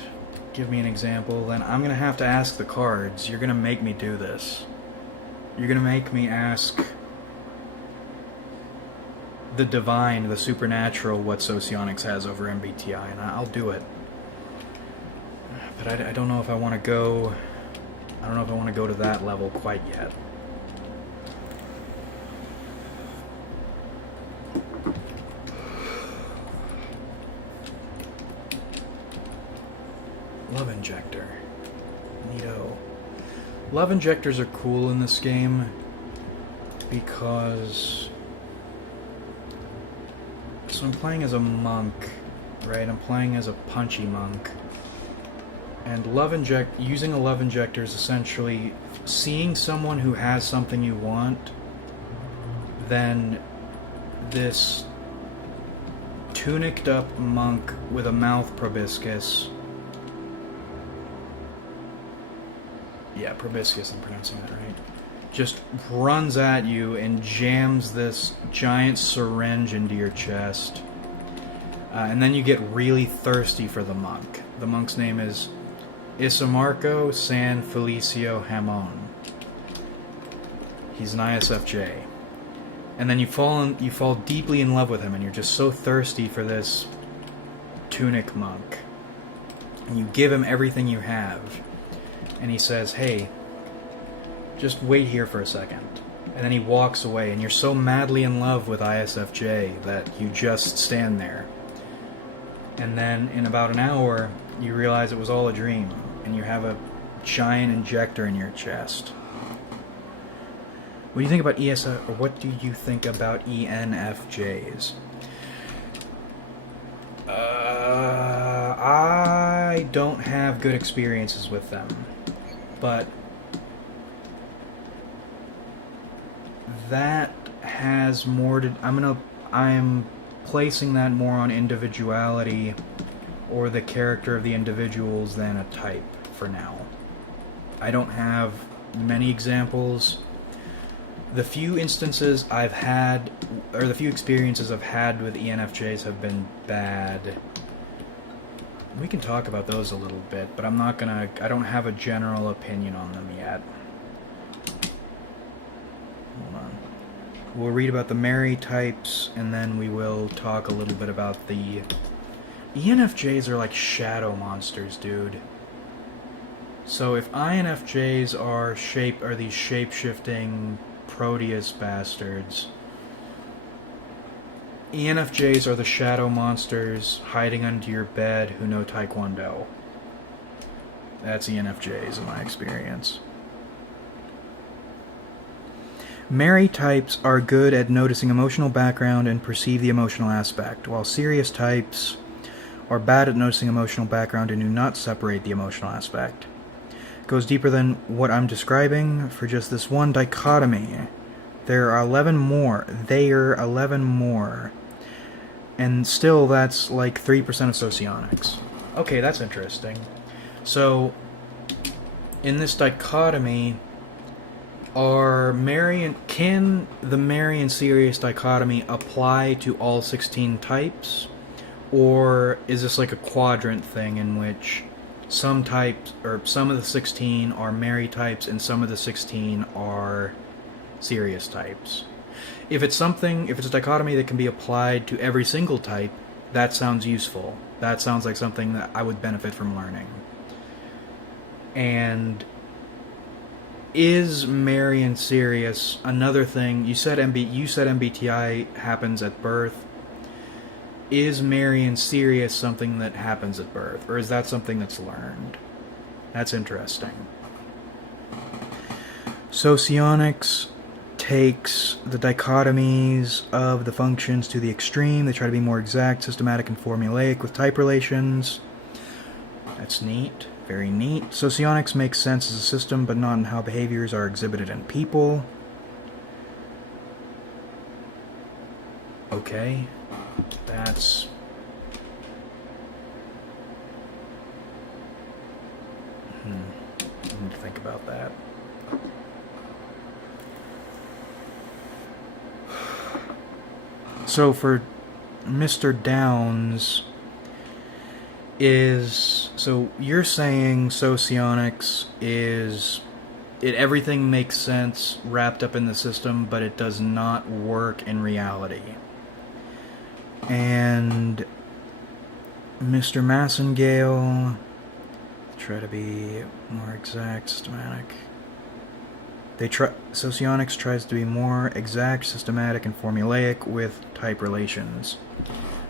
give me an example, then I'm going to have to ask the cards. You're going to make me do this. You're going to make me ask the divine, the supernatural, what socionics has over MBTI, and I'll do it. But I don't know if I want to go... I don't know if I want to go to that level quite yet. Love injector. Neato. Love injectors are cool in this game because... So I'm playing as a monk, right? I'm playing as a punchy monk. And using a love injector is essentially seeing someone who has something you want, then this tuniced up monk with a mouth proboscis. Yeah, proboscis, I'm pronouncing that right. Just runs at you and jams this giant syringe into your chest. And then you get really thirsty for the monk. The monk's name is Isomarco San Felicio Hamon. He's an ISFJ. And then you fall deeply in love with him, and you're just so thirsty for this tunic monk. And you give him everything you have. And he says, hey, just wait here for a second. And then he walks away, and you're so madly in love with ISFJ that you just stand there. And then in about an hour, you realize it was all a dream, and you have a giant injector in your chest. What do you think about or what do you think about ENFJs? I don't have good experiences with them, but that has more to... I'm placing that more on individuality or the character of the individuals than a type for now. I don't have many examples. The few instances I've had, or the few experiences I've had with ENFJs have been bad. We can talk about those a little bit, but I don't have a general opinion on them yet. Hold on. We'll read about the Mary types, and then we will talk a little bit about the... ENFJs are like shadow monsters, dude. So if INFJs are these shape-shifting Proteus bastards, ENFJs are the shadow monsters hiding under your bed who know Taekwondo. That's ENFJs in my experience. Mary types are good at noticing emotional background and perceive the emotional aspect, while Sirius types are bad at noticing emotional background and do not separate the emotional aspect. It goes deeper than what I'm describing for just this one dichotomy. There are 11 more. And still, that's like 3% of socionics. Okay, that's interesting. So, in this dichotomy, can the Mary and Sirius dichotomy apply to all 16 types? Or is this like a quadrant thing in which some types, or some of the 16 are Mary types, and some of the 16 are Sirius types. If it's a dichotomy that can be applied to every single type, that sounds useful. That sounds like something that I would benefit from learning. And is Mary and Sirius another thing? You said MBTI happens at birth. Is Mary and Sirius something that happens at birth, or is that something that's learned? That's interesting. Socionics takes the dichotomies of the functions to the extreme. They try to be more exact, systematic, and formulaic with type relations. That's neat. Very neat. Socionics makes sense as a system, but not in how behaviors are exhibited in people. Okay. That's... I need to think about that. So for Mr. Downs so you're saying socionics is everything makes sense wrapped up in the system, but it does not work in reality. And Mr. Massengale, try to be more exact, systematic. Socionics tries to be more exact, systematic, and formulaic with type relations.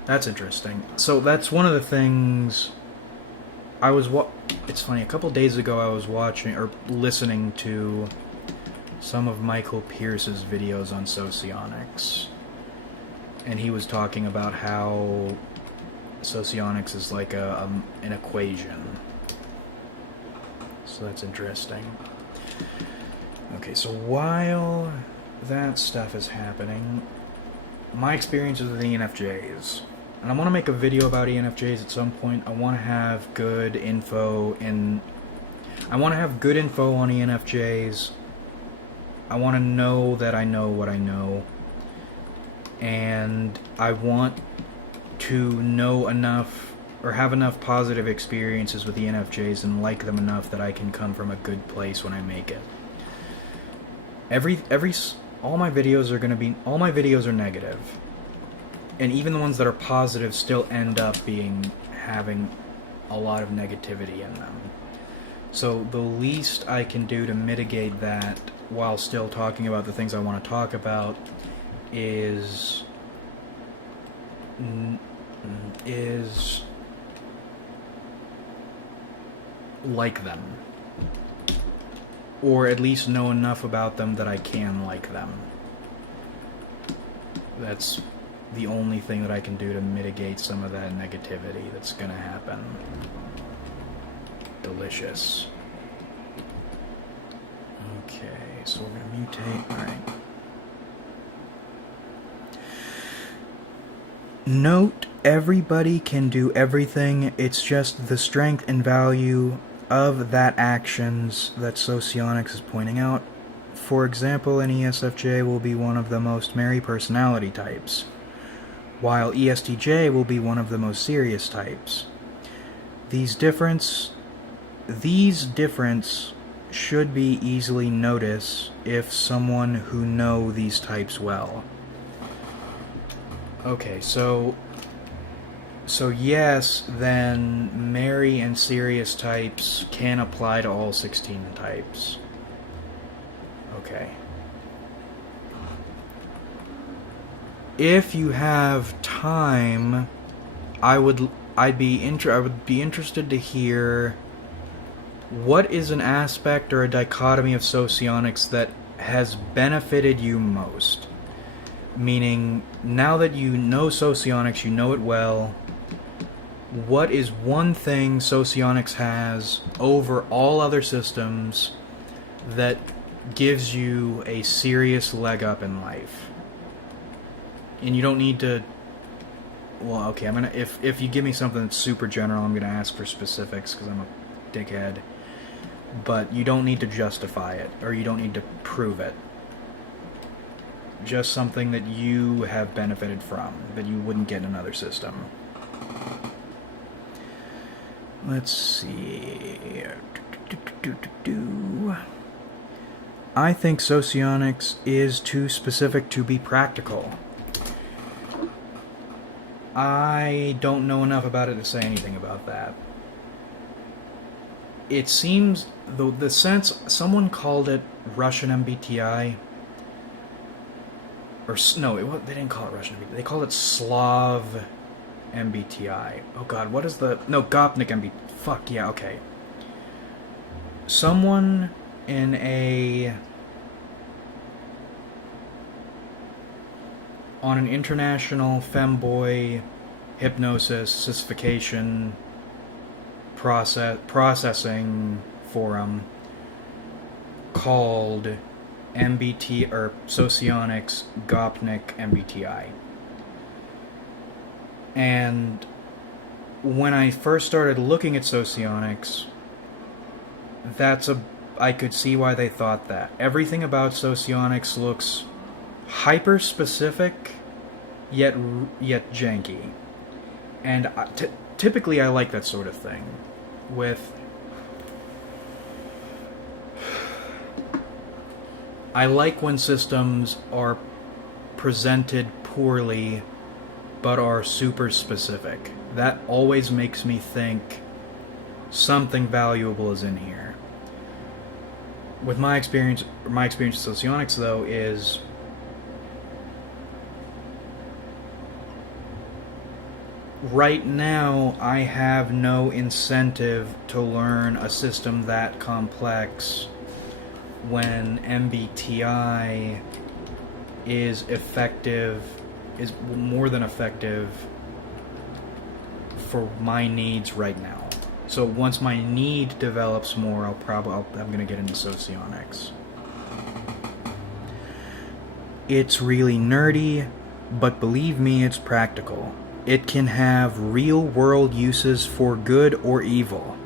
That's interesting. So that's one of the things it's funny, a couple days ago I was watching or listening to some of Michael Pierce's videos on socionics. And he was talking about how socionics is like an equation. So that's interesting. Okay, so while that stuff is happening, my experiences with ENFJs. And I want to make a video about ENFJs at some point. I want to have good info on ENFJs. I want to know that I know what I know. And I want to know enough or have enough positive experiences with ENFJs and like them enough that I can come from a good place when I make it. All my videos are negative. And even the ones that are positive still end up having a lot of negativity in them. So the least I can do to mitigate that while still talking about the things I want to talk about is like them. Or at least know enough about them that I can like them. That's the only thing that I can do to mitigate some of that negativity that's gonna happen. Delicious. Okay, so we're gonna mutate. Alright. Note, everybody can do everything. It's just the strength and value of that actions that socionics is pointing out. For example, an ESFJ will be one of the most merry personality types, while ESTJ will be one of the most serious types. These difference should be easily noticed if someone who know these types well. Okay, so yes, then merry and serious types can apply to all 16 types. Okay. If you have time, I would be interested to hear what is an aspect or a dichotomy of socionics that has benefited you most. Meaning, now that you know socionics, you know it well, what is one thing socionics has over all other systems that gives you a serious leg up in life? And you don't need to... Well, okay, if you give me something that's super general, I'm gonna ask for specifics, because I'm a dickhead. But you don't need to justify it, or you don't need to prove it. Just something that you have benefited from, that you wouldn't get in another system. Let's see. I think socionics is too specific to be practical. I don't know enough about it to say anything about that. It seems, the sense, someone called it Russian MBTI. Or, no, they didn't call it Russian MBTI. They called it Slav MBTI. Oh god, what is the... No, Gopnik MBTI. Fuck, yeah, okay. Someone in on an international femboy hypnosis sissification processing forum called MBT or Socionics Gopnik MBTI. And when I first started looking at Socionics, I could see why they thought that. Everything about Socionics looks hyper-specific, yet janky. And typically I like that sort of thing. I like when systems are presented poorly, but are super specific. That always makes me think something valuable is in here. With my experience with Socionics, though, is right now I have no incentive to learn a system that complex when MBTI is more than effective for my needs right now. So once my need develops more, I'm gonna get into Socionics. It's really nerdy, but believe me, it's practical. It can have real-world uses for good or evil.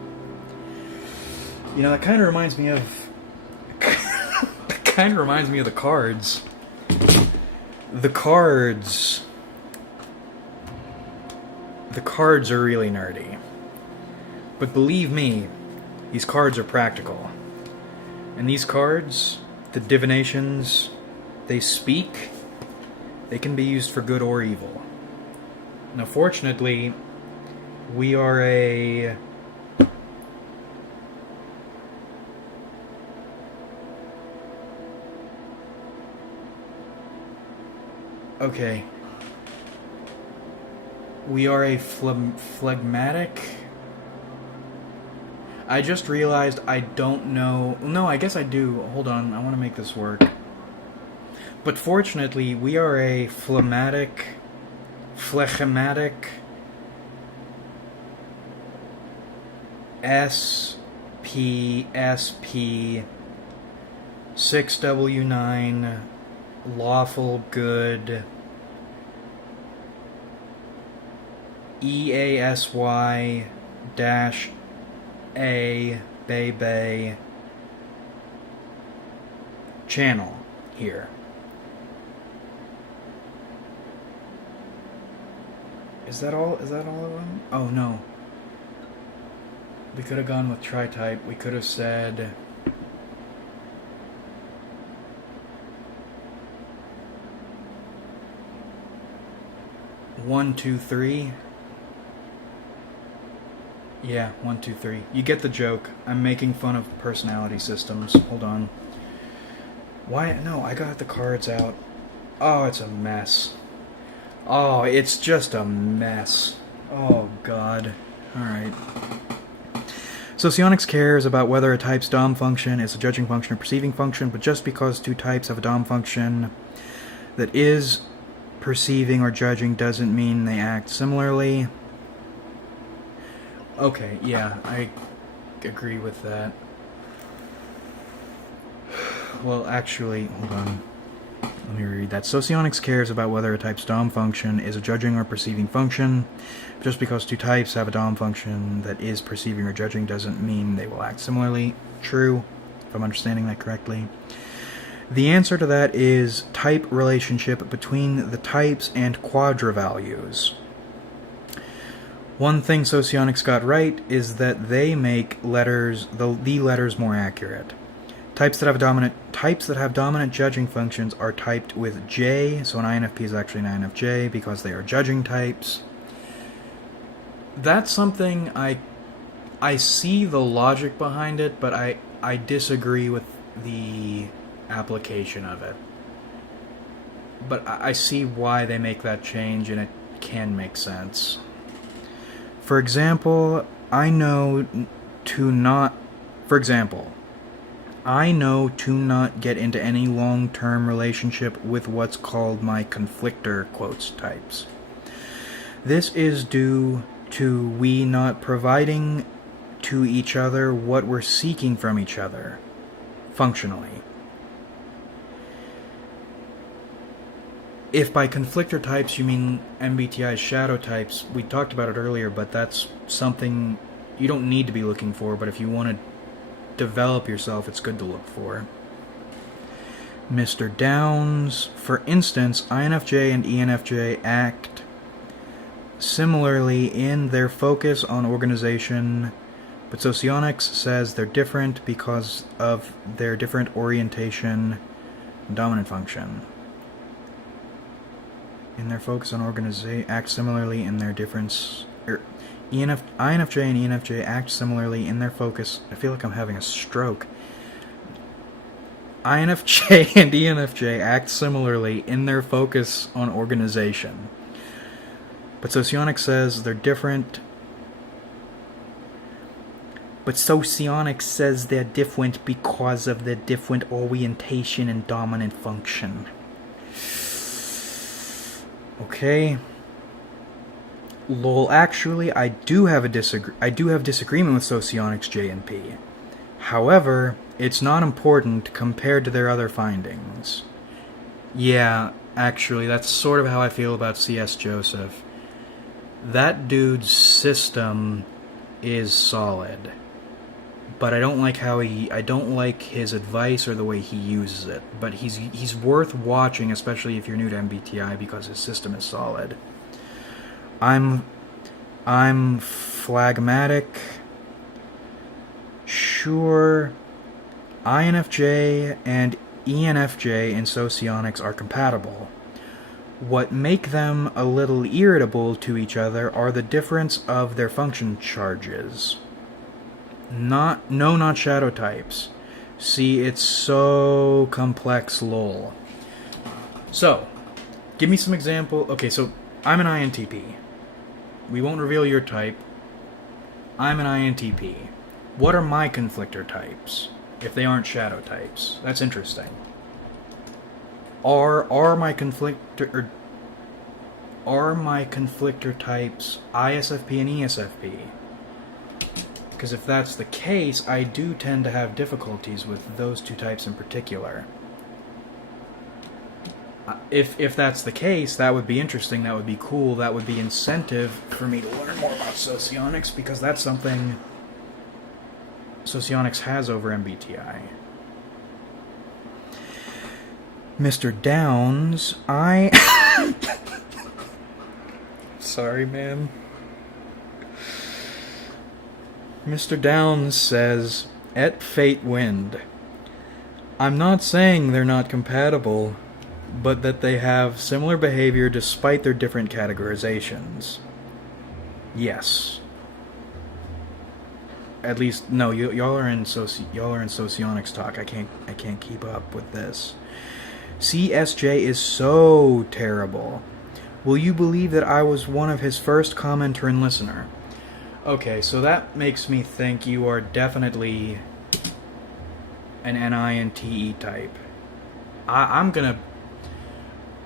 You know, that kind of reminds me of... the cards. The cards are really nerdy. But believe me, these cards are practical. And these cards, the divinations they speak, they can be used for good or evil. Now, fortunately, we are a... Okay. We are a phlegmatic... I just realized I don't know... No, I guess I do. Hold on, I want to make this work. But fortunately, we are a phlegmatic... SPSP 6W9 lawful good EASY dash A Bay channel here. Is that all of them? Oh no. We could have gone with tri-type. We could have said... One, two, three. Yeah, 1, 2, 3. You get the joke. I'm making fun of personality systems. Hold on. Why? No, I got the cards out. Oh, it's a mess. Oh, it's just a mess. Oh, God. Alright. Socionics cares about whether a type's DOM function is a judging function or perceiving function, but just because two types have a DOM function that is perceiving or judging doesn't mean they act similarly. Okay, yeah, I agree with that. Well, actually, hold on. Let me reread that. Socionics cares about whether a type's DOM function is a judging or perceiving function. Just because two types have a DOM function that is perceiving or judging doesn't mean they will act similarly. True, if I'm understanding that correctly. The answer to that is type relationship between the types and quadra values. One thing Socionics got right is that they make letters the letters more accurate. Types that have dominant judging functions are typed with J, so an INFP is actually an INFJ because they are judging types. That's something I see the logic behind it, but I disagree with the application of it. But I see why they make that change, and it can make sense. For example, I know to not get into any long-term relationship with what's called my conflictor quotes types. This is due to we not providing to each other what we're seeking from each other, functionally. If by conflictor types you mean MBTI's shadow types, we talked about it earlier, but that's something you don't need to be looking for, but if you want to develop yourself, it's good to look for. Mr. Downs, for instance, INFJ and ENFJ act similarly in their focus on organization, but Socionics says they're different because of their different orientation and dominant function. In their focus on organization, act similarly in their difference. INFJ and ENFJ act similarly in their focus. I feel like I'm having a stroke. INFJ and ENFJ act similarly in their focus on organization. But Socionics says they're different. But Socionics says they're different because of their different orientation and dominant function. Okay. Lol, actually, I do have disagreement with Socionics J and P. However, it's not important compared to their other findings. Yeah, actually, that's sort of how I feel about C.S. Joseph. That dude's system is solid. But I don't like his advice or the way he uses it. But he's worth watching, especially if you're new to MBTI, because his system is solid. I'm phlegmatic. Sure, INFJ and ENFJ in Socionics are compatible. What make them a little irritable to each other are the difference of their function charges. Not shadow types. See, it's so complex, lol. So, give me some example. Okay, so I'm an INTP. We won't reveal your type. I'm an INTP. What are my conflictor types, if they aren't shadow types? That's interesting. Are my conflictor types ISFP and ESFP? Because if that's the case, I do tend to have difficulties with those two types in particular. If that's the case, that would be interesting, that would be cool, that would be incentive for me to learn more about Socionics, because that's something Socionics has over MBTI. Mr. Downs, Sorry, man. Mr. Downs says, "Et fate wind. I'm not saying they're not compatible, but that they have similar behavior despite their different categorizations." Yes. At least, no, y'all are in Socionics talk. I can't keep up with this. CSJ is so terrible. Will you believe that I was one of his first commenter and listener? Okay, so that makes me think you are definitely an NINTE type.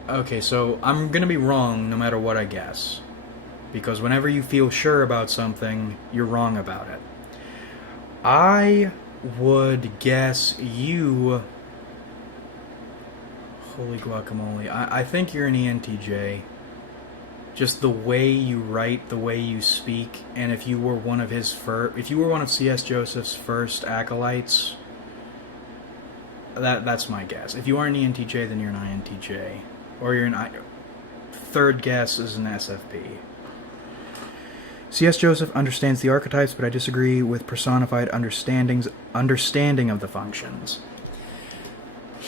Okay, so I'm gonna be wrong no matter what I guess. Because whenever you feel sure about something, you're wrong about it. I would guess you... Holy guacamole. I think you're an ENTJ. Just the way you write, the way you speak, and if you were one of C.S. Joseph's first acolytes, that's my guess. If you are an ENTJ, then you're an INTJ. Or third guess is an SFP. C.S. Joseph understands the archetypes, but I disagree with personified understanding of the functions.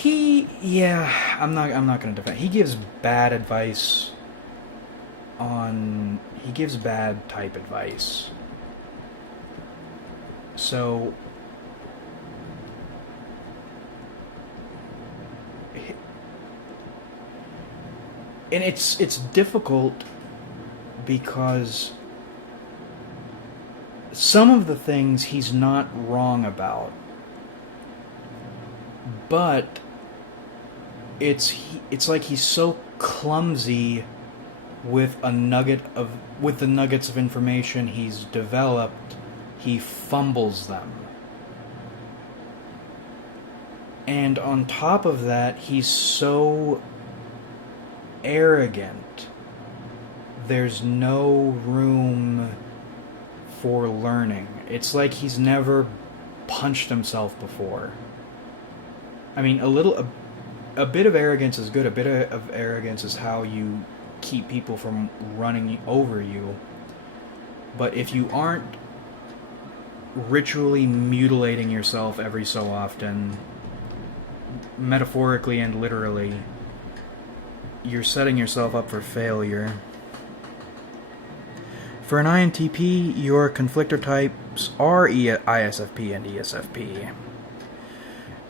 I'm not going to defend. He gives bad advice he gives bad type advice. So and it's difficult because some of the things he's not wrong about, but it's like he's so clumsy with the nuggets of information he's developed, he fumbles them. And on top of that, he's so arrogant. There's no room for learning. It's like he's never punched himself before. I mean, a bit of arrogance is good. A bit of arrogance is how you keep people from running over you. But if you aren't ritually mutilating yourself every so often, metaphorically and literally, you're setting yourself up for failure. For an INTP, your conflictor types are ISFP and ESFP.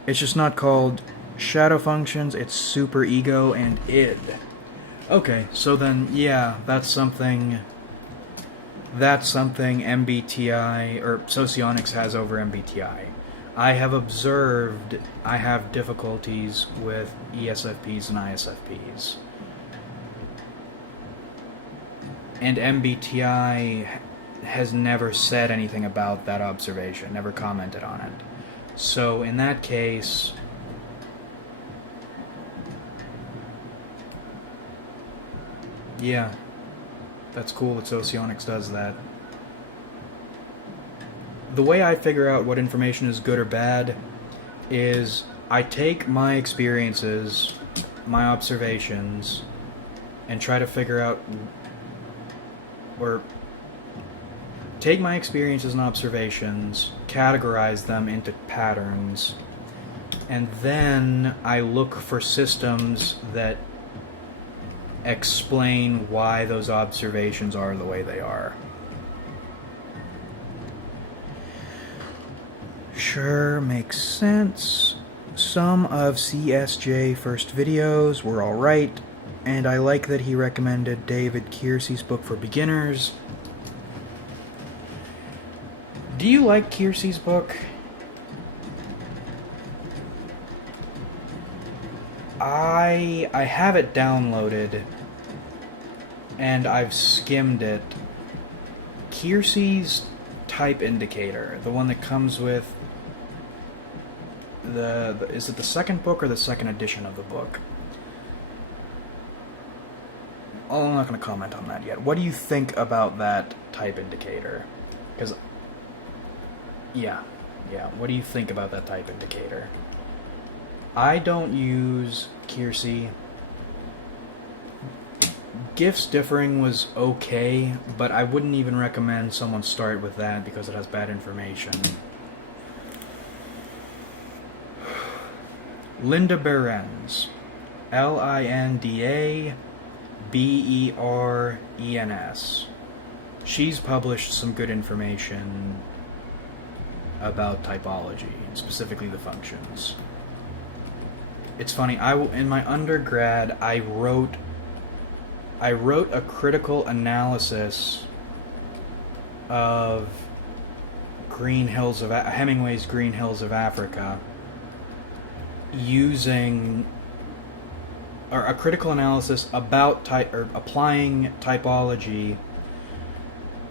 It's just not called shadow functions, it's superego and id. Okay, so then, yeah, that's something MBTI, or Socionics has over MBTI. I have observed I have difficulties with ESFPs and ISFPs. And MBTI has never said anything about that observation, never commented on it. So in that case, yeah, that's cool that Socionics does that. The way I figure out what information is good or bad is I take my experiences, my observations, and try to figure out, or take my experiences and observations, categorize them into patterns, and then I look for systems that explain why those observations are the way they are. Sure, makes sense. Some of CSJ first videos were alright, and I like that he recommended David Kiersey's book for beginners. Do you like Kiersey's book? I have it downloaded, and I've skimmed it. Kiersey's type indicator, the one that comes with is it the second book or the second edition of the book? Oh, I'm not going to comment on that yet. What do you think about that type indicator? Because, yeah, what do you think about that type indicator? I don't use Kiersey. Gifts Differing was okay, but I wouldn't even recommend someone start with that because it has bad information. Linda Behrens. Lindaberens. She's published some good information about typology, and specifically the functions. It's funny, in my undergrad, I wrote a critical analysis of Hemingway's Green Hills of Africa, a critical analysis about applying typology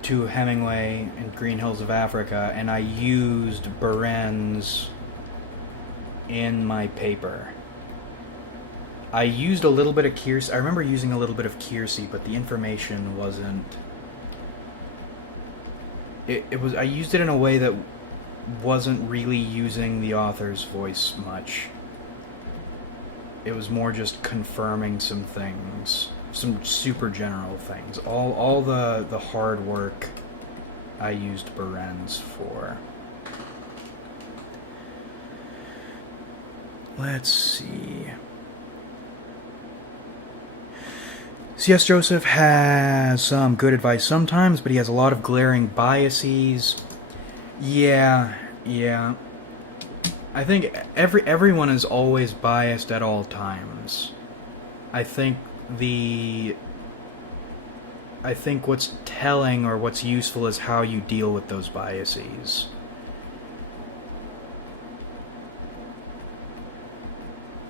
to Hemingway and Green Hills of Africa, and I used Behrens in my paper. I used a little bit of Kiersey. I remember using a little bit of Kiersey, but the information wasn't. I used it in a way that wasn't really using the author's voice much. It was more just confirming some things, some super general things. All the hard work I used Beren's for. Let's see. C.S. Joseph has some good advice sometimes, but he has a lot of glaring biases. Yeah. I think everyone is always biased at all times. I think what's telling or what's useful is how you deal with those biases.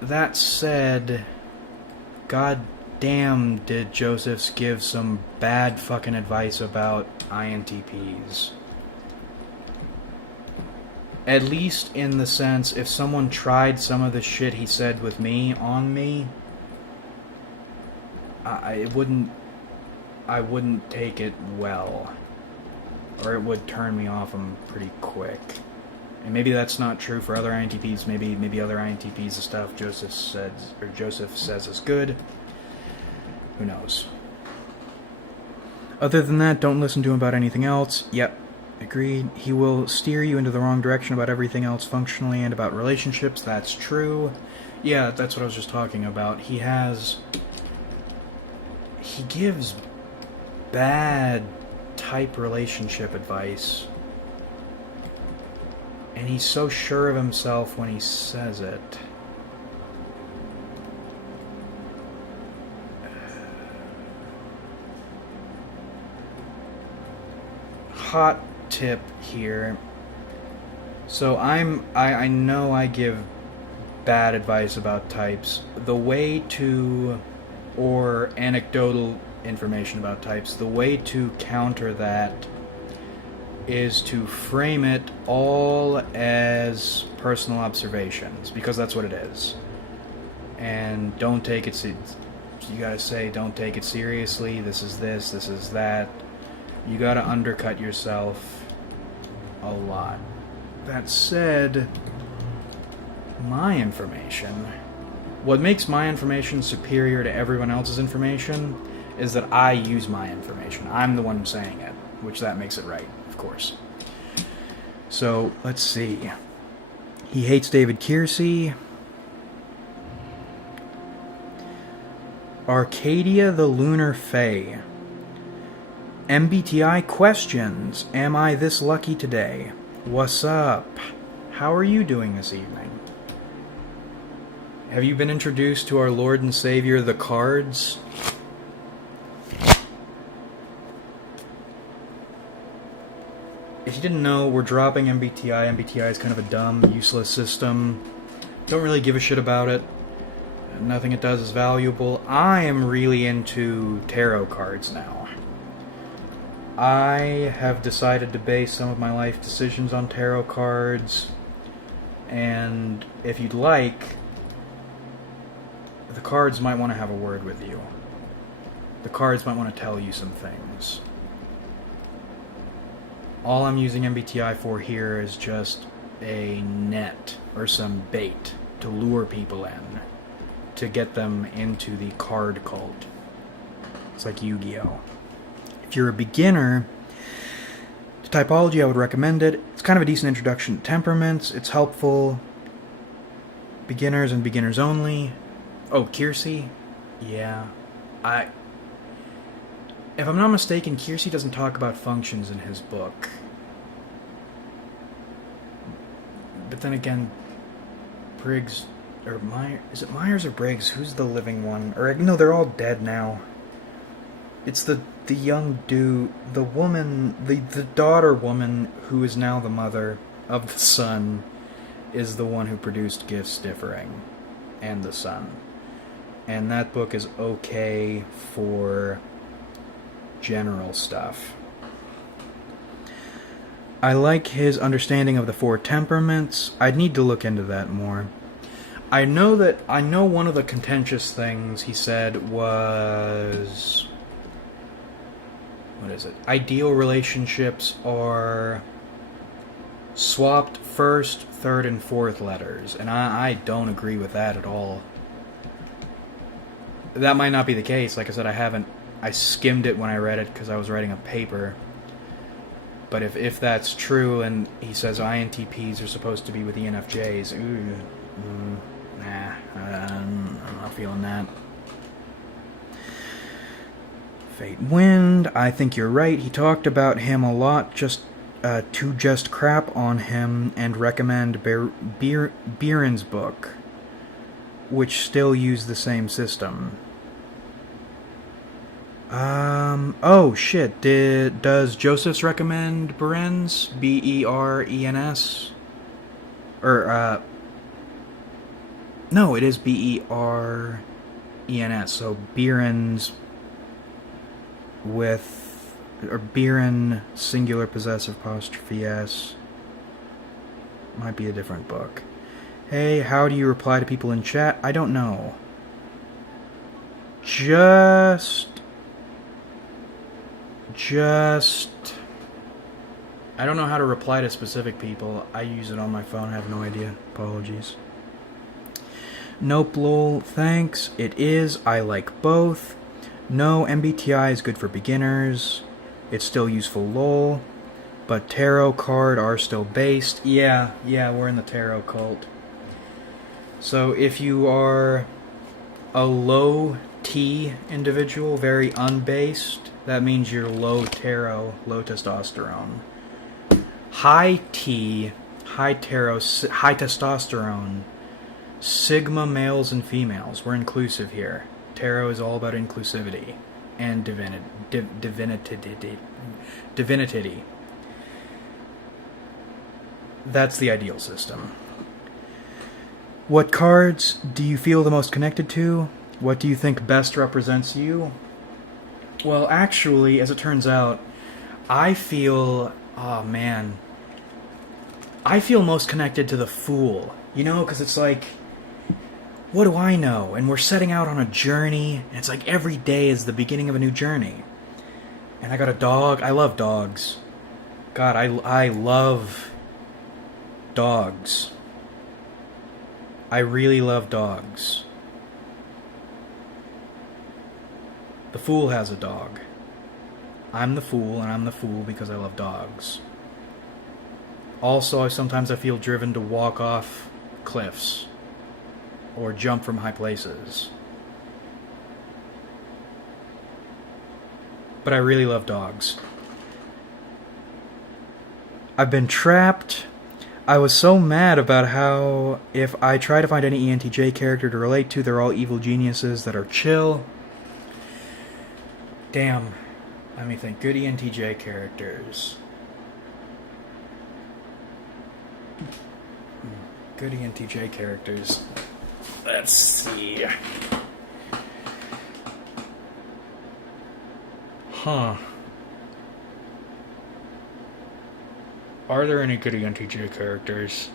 That said, god damn did Josephs give some bad fucking advice about INTPs. At least in the sense, if someone tried some of the shit he said with me on me, I wouldn't take it well, or it would turn me off him pretty quick. And maybe that's not true for other INTPs. Maybe other INTPs, the stuff Joseph says is good. Who knows? Other than that, don't listen to him about anything else. Yep, agreed. He will steer you into the wrong direction about everything else functionally and about relationships. That's true. Yeah, that's what I was just talking about. He gives bad type relationship advice. And he's so sure of himself when he says it. Hot tip here. So I know I give bad advice about types. The way to, or anecdotal information about types, the way to counter that is to frame it all as personal observations, because that's what it is. And don't take it, you gotta say, don't take it seriously, this is that. You gotta undercut yourself a lot. That said, my information, what makes my information superior to everyone else's information is that I use my information. I'm the one saying it, which that makes it right, of course. So, let's see. He hates David Kiersey. Arcadia the Lunar Fae. MBTI questions. Am I this lucky today? What's up? How are you doing this evening? Have you been introduced to our Lord and Savior, the cards? If you didn't know, we're dropping MBTI. MBTI is kind of a dumb, useless system. Don't really give a shit about it. Nothing it does is valuable. I am really into tarot cards now. I have decided to base some of my life decisions on tarot cards. And if you'd like, the cards might want to have a word with you. The cards might want to tell you some things. All I'm using MBTI for here is just a net or some bait to lure people in, to get them into the card cult. It's like Yu-Gi-Oh! If you're a beginner to typology, I would recommend it. It's kind of a decent introduction to temperaments. It's helpful. Beginners and beginners only. Oh, Kiersey? Yeah. If I'm not mistaken, Kiersey doesn't talk about functions in his book. But then again, Briggs, or Myers, is it Myers or Briggs? Who's the living one? Or, no, they're all dead now. It's the young dude, the woman, the daughter woman who is now the mother of the son is the one who produced Gifts Differing and the Son. And that book is okay for general stuff. I like his understanding of the 4 temperaments. I'd need to look into that more. I know one of the contentious things he said was, what is it? Ideal relationships are swapped first, third, and fourth letters. And I don't agree with that at all. That might not be the case. Like I said, I skimmed it when I read it because I was writing a paper. But if that's true and he says INTPs are supposed to be with ENFJs, I'm not feeling that. Fate Wind, I think you're right. He talked about him a lot, just to just crap on him and recommend Bieren's book, which still used the same system. Oh shit, does Joseph's recommend Berens? Berens? Or, no, it is Berens, so Bieren's with, or Bieren, singular possessive apostrophe S. Might be a different book. Hey, how do you reply to people in chat? I don't know. Just... I don't know how to reply to specific people. I use it on my phone. I have no idea. Apologies. Nope, lol. Thanks. It is. I like both. No, MBTI is good for beginners. It's still useful, lol. But tarot card are still based. Yeah, we're in the tarot cult. So if you are a low T individual, very unbased, that means you're low tarot, low testosterone. High T, high tarot, high testosterone, sigma males and females. We're inclusive here. Tarot is all about inclusivity and divinity. That's the ideal system. What cards do you feel the most connected to? What do you think best represents you? Well, actually, as it turns out, I feel... oh, man. I feel most connected to the Fool. You know, because it's like... what do I know? And we're setting out on a journey, and it's like every day is the beginning of a new journey. And I got a dog. I love dogs. God, I love dogs. I really love dogs. The Fool has a dog. I'm the Fool, and I'm the Fool because I love dogs. Also, sometimes I feel driven to walk off cliffs or jump from high places. But I really love dogs. I've been trapped. I was so mad about how if I try to find any ENTJ character to relate to, they're all evil geniuses that are chill. Damn. Let me think. Good ENTJ characters. Good ENTJ characters. Let's see. Huh. Are there any good ENTJ characters?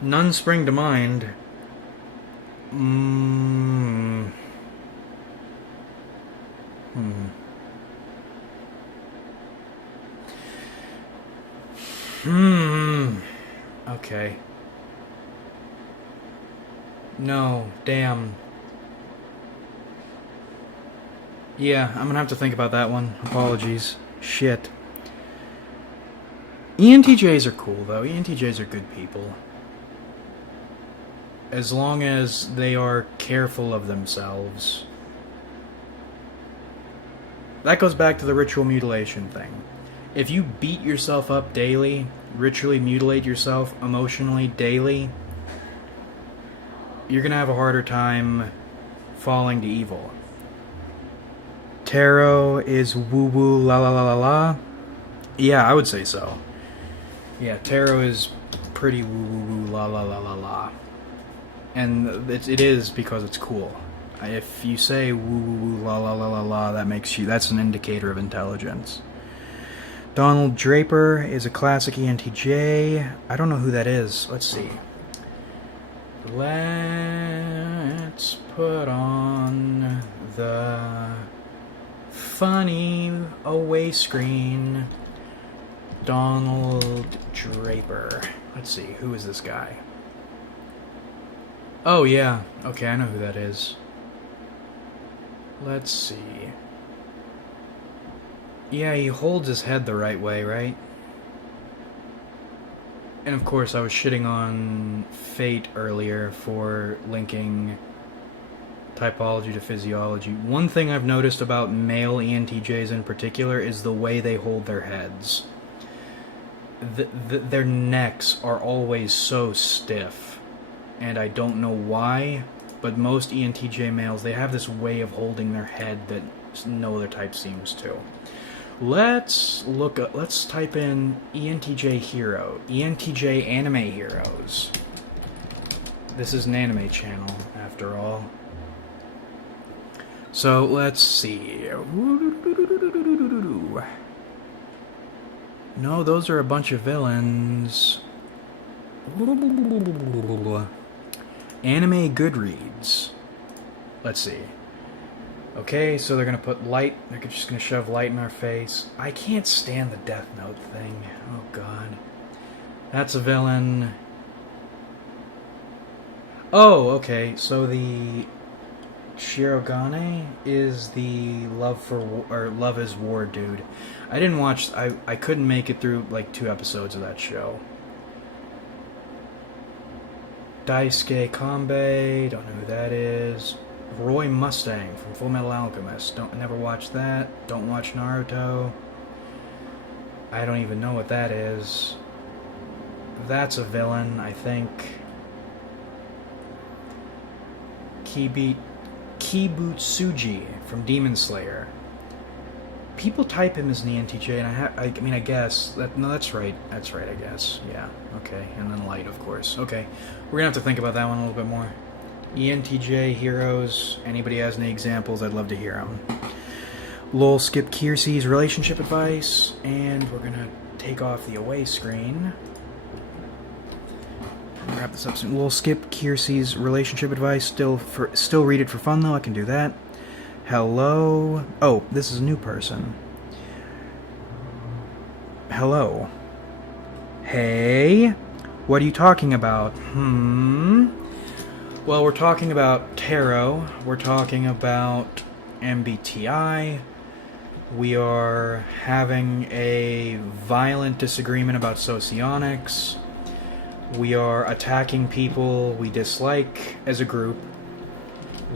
None spring to mind. Okay. No, damn. Yeah, I'm gonna have to think about that one. Apologies. Shit. ENTJs are cool, though. ENTJs are good people. As long as they are careful of themselves. That goes back to the ritual mutilation thing. If you beat yourself up daily, ritually mutilate yourself emotionally daily, you're gonna have a harder time falling to evil. Tarot is woo-woo la la la la la. Yeah, I would say so. Yeah, tarot is pretty woo-woo la la la la la. And it is because it's cool. If you say woo-woo la la la la la, that's an indicator of intelligence. Donald Draper is a classic ENTJ. I don't know who that is. Let's see. Let's put on the funny away screen. Donald Draper. Let's see, who is this guy? Oh yeah, okay, I know who that is. Let's see. Yeah, he holds his head the right way, right? And of course, I was shitting on Fate earlier for linking typology to physiology. One thing I've noticed about male ENTJs in particular is the way they hold their heads. Their necks are always so stiff, and I don't know why, but most ENTJ males, they have this way of holding their head that no other type seems to. Let's type in ENTJ hero, ENTJ anime heroes. This is an anime channel, after all. So, let's see. No, those are a bunch of villains. Anime Goodreads. Let's see. Okay, so they're gonna put light. They're just gonna shove light in our face. I can't stand the Death Note thing. Oh god. That's a villain. Oh, okay. So the Shirogane is the Love is War dude. I didn't watch. I couldn't make it through like 2 episodes of that show. Daisuke Kanbei, don't know who that is. Roy Mustang from Full Metal Alchemist. Never watched that. Don't watch Naruto. I don't even know what that is. That's a villain, I think. Kibutsuji from Demon Slayer. People type him as an ENTJ, and I mean, I guess no, that's right. That's right, I guess. Yeah. Okay. And then light, of course. Okay. We're gonna have to think about that one a little bit more. ENTJ heroes. Anybody has any examples? I'd love to hear them. Lol, skip Kiersey's relationship advice, and we're gonna take off the away screen. Wrap this up soon. We'll skip Kiersey's relationship advice. Still read it for fun though. I can do that. Hello. Oh, this is a new person. Hello. Hey. What are you talking about? Well, we're talking about tarot. We're talking about MBTI. We are having a violent disagreement about socionics. We are attacking people we dislike as a group.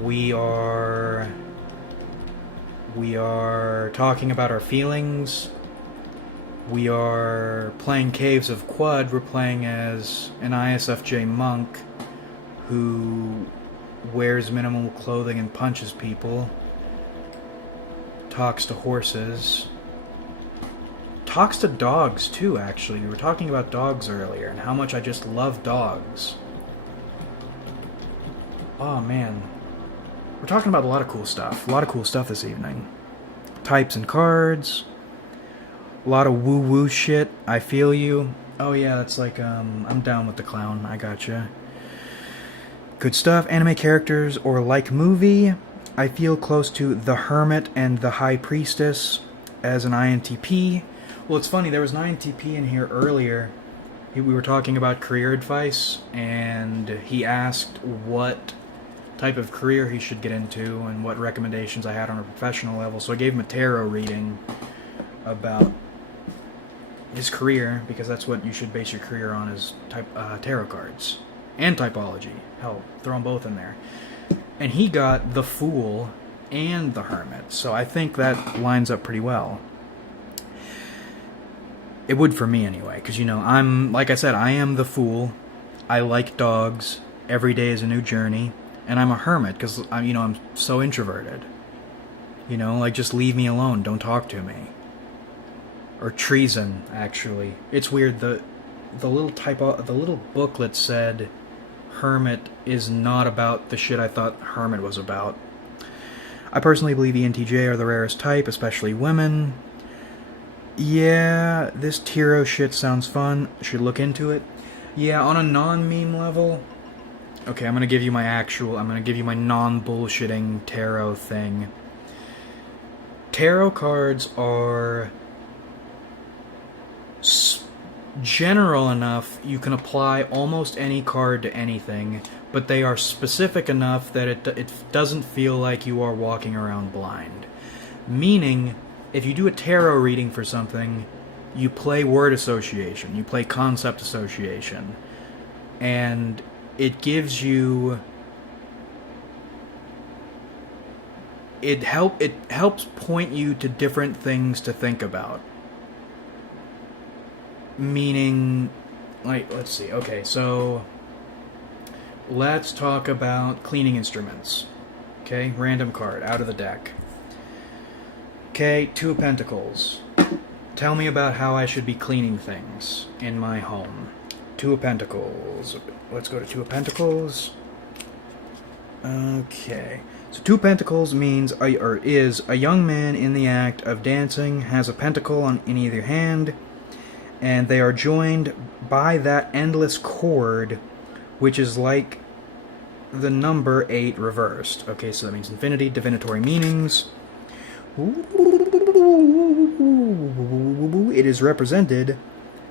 We are talking about our feelings. We are playing Caves of Qud. We're playing as an ISFJ monk who wears minimal clothing and punches people. Talks to horses. Talks to dogs, too, actually. We were talking about dogs earlier and how much I just love dogs. Oh, man. We're talking about a lot of cool stuff. A lot of cool stuff this evening. Types and cards. A lot of woo-woo shit. I feel you. Oh, yeah, that's like, I'm down with the clown. I gotcha. Good stuff. Anime characters or like movie. I feel close to the Hermit and the High Priestess as an INTP. Well, it's funny, there was an INTP in here earlier. We were talking about career advice, and he asked what type of career he should get into and what recommendations I had on a professional level. So I gave him a tarot reading about his career, because that's what you should base your career on, is tarot cards. And typology. Hell, throw them both in there. And he got the Fool and the Hermit, so I think that lines up pretty well. It would for me anyway, because, you know, like I said, I am the Fool. I like dogs. Every day is a new journey. And I'm a hermit, because, I'm so introverted. You know, like, just leave me alone. Don't talk to me. Or treason, actually. It's weird, the little booklet said Hermit is not about the shit I thought Hermit was about. I personally believe ENTJ are the rarest type, especially women. Yeah, this Tiro shit sounds fun. Should look into it. Yeah, on a non-meme level. Okay, I'm gonna give you my non-bullshitting tarot thing. Tarot cards are general enough you can apply almost any card to anything, but they are specific enough that it doesn't feel like you are walking around blind. Meaning, if you do a tarot reading for something, you play word association, you play concept association, and it gives you... It helps point you to different things to think about. Meaning, like, let's see. Okay, so let's talk about cleaning instruments. Okay, random card out of the deck. Okay, Two of Pentacles. Tell me about how I should be cleaning things in my home. Two of Pentacles. Let's go to Two of Pentacles. Okay. So Two of Pentacles means, or is, a young man in the act of dancing has a pentacle in either hand, and they are joined by that endless cord, which is like the number 8 reversed. Okay, so that means infinity, divinatory meanings. It is represented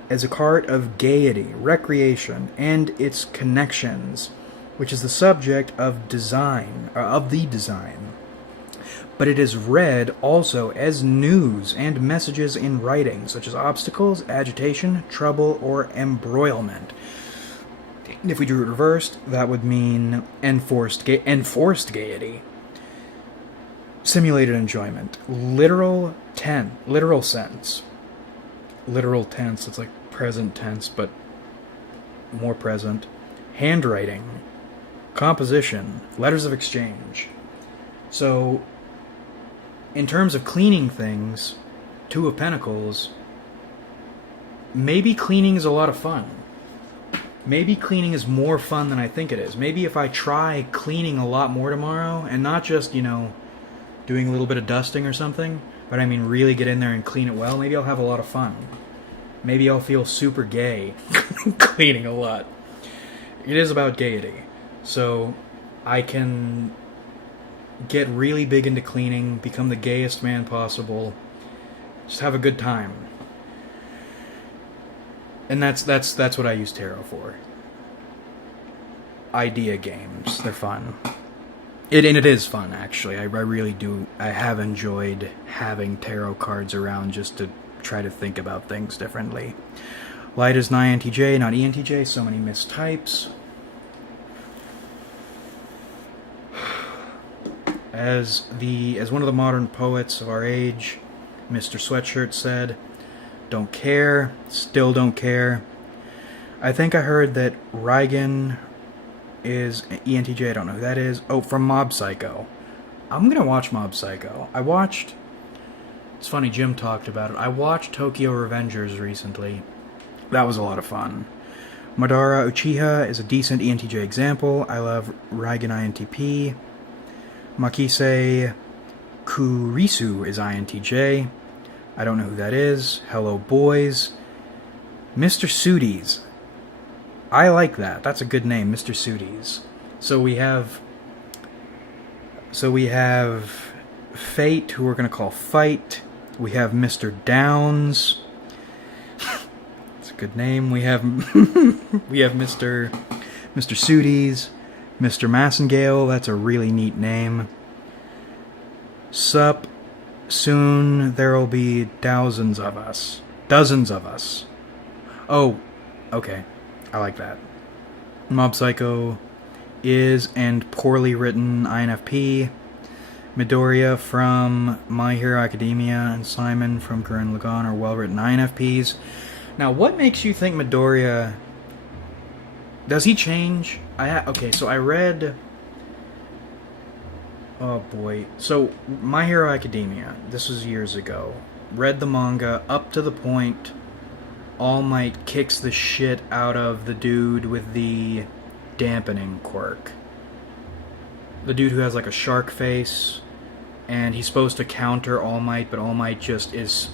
as a card of gaiety, recreation, and its connections, which is the subject of design, of the design. But it is read also as news and messages in writing, such as obstacles, agitation, trouble, or embroilment. If we drew it reversed, that would mean enforced gaiety. Simulated enjoyment. Literal sense. Literal tense, it's like present tense, but more present. Handwriting. Composition. Letters of exchange. So, in terms of cleaning things, Two of Pentacles, maybe cleaning is a lot of fun. Maybe cleaning is more fun than I think it is. Maybe if I try cleaning a lot more tomorrow, and not just, doing a little bit of dusting or something, but I mean really get in there and clean it well, maybe I'll have a lot of fun. Maybe I'll feel super gay cleaning a lot. It is about gaiety. So I can get really big into cleaning, become the gayest man possible, just have a good time. And that's what I use tarot for. Idea games. They're fun. And it is fun, actually. I really do. I have enjoyed having tarot cards around just to try to think about things differently. Light is an INTJ, not ENTJ. So many mistypes. As one of the modern poets of our age, Mr. Sweatshirt said, "Don't care, still don't care." I think I heard that Reigen is ENTJ, I don't know who that is. Oh, from Mob Psycho. I'm gonna watch Mob Psycho. It's funny, Jim talked about it. I watched Tokyo Revengers recently. That was a lot of fun. Madara Uchiha is a decent ENTJ example. I love Reigen INTP. Makise Kurisu is INTJ. I don't know who that is. Hello, boys. Mr. Sooties. I like that. That's a good name, Mr. Sooties. So we have Fate, who we're going to call Fight. We have Mr. Downs. That's a good name. We have Mr. Sooties. Mr. Massengale. That's a really neat name. Sup. Soon there'll be dozens of us. Oh, okay. I like that. Mob Psycho is and poorly written INFP. Midoriya from My Hero Academia and Simon from Gurren Lagann are well-written INFPs. Now, what makes you think Midoriya... Does he change? Okay, so I read... Oh boy. So, My Hero Academia, this was years ago. Read the manga up to the point All Might kicks the shit out of the dude with the dampening quirk. The dude who has like a shark face, and he's supposed to counter All Might, but All Might just is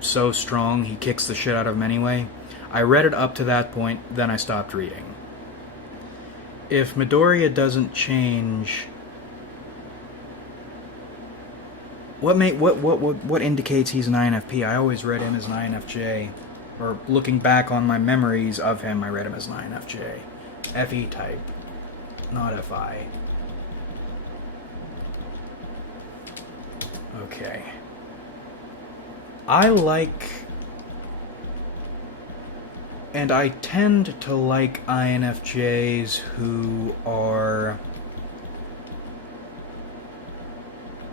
so strong, he kicks the shit out of him anyway. I read it up to that point, then I stopped reading. If Midoriya doesn't change... What indicates he's an INFP? I always read him as an INFJ. or looking back on my memories of him, I read him as an INFJ. FE type, not FI. Okay. I like, and I tend to like INFJs who are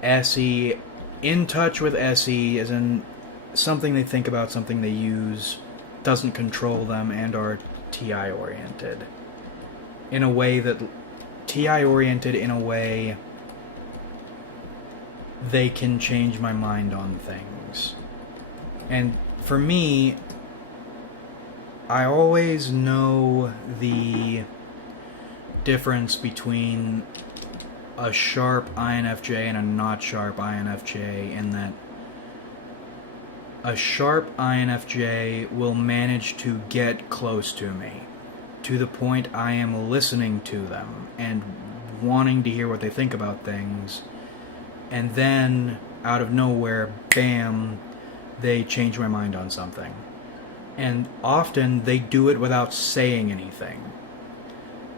SE, in touch with SE, as in something they think about, something they use, doesn't control them, and are TI oriented. In a way that, TI oriented in a way they can change my mind on things. And for me, I always know the difference between a sharp INFJ and a not sharp INFJ, in that a sharp INFJ will manage to get close to me, to the point I am listening to them and wanting to hear what they think about things, and then, out of nowhere, bam, they change my mind on something. And often, they do it without saying anything.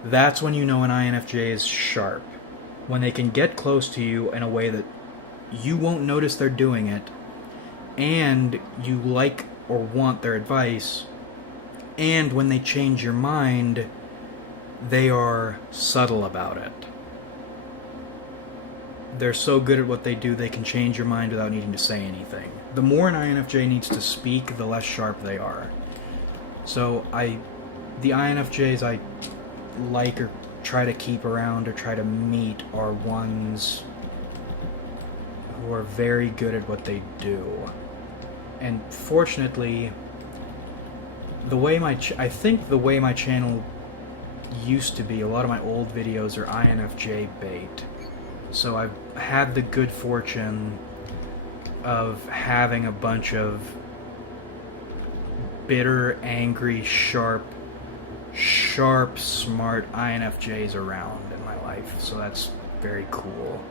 That's when you know an INFJ is sharp. When they can get close to you in a way that you won't notice they're doing it, and you like or want their advice, and when they change your mind, they are subtle about it. They're so good at what they do, they can change your mind without needing to say anything. The more an INFJ needs to speak, the less sharp they are. So the INFJs I like or try to keep around or try to meet are ones who are very good at what they do. And fortunately, I think the way my channel used to be, a lot of my old videos are INFJ bait. So I've had the good fortune of having a bunch of bitter, angry, sharp, smart INFJs around in my life. So that's very cool.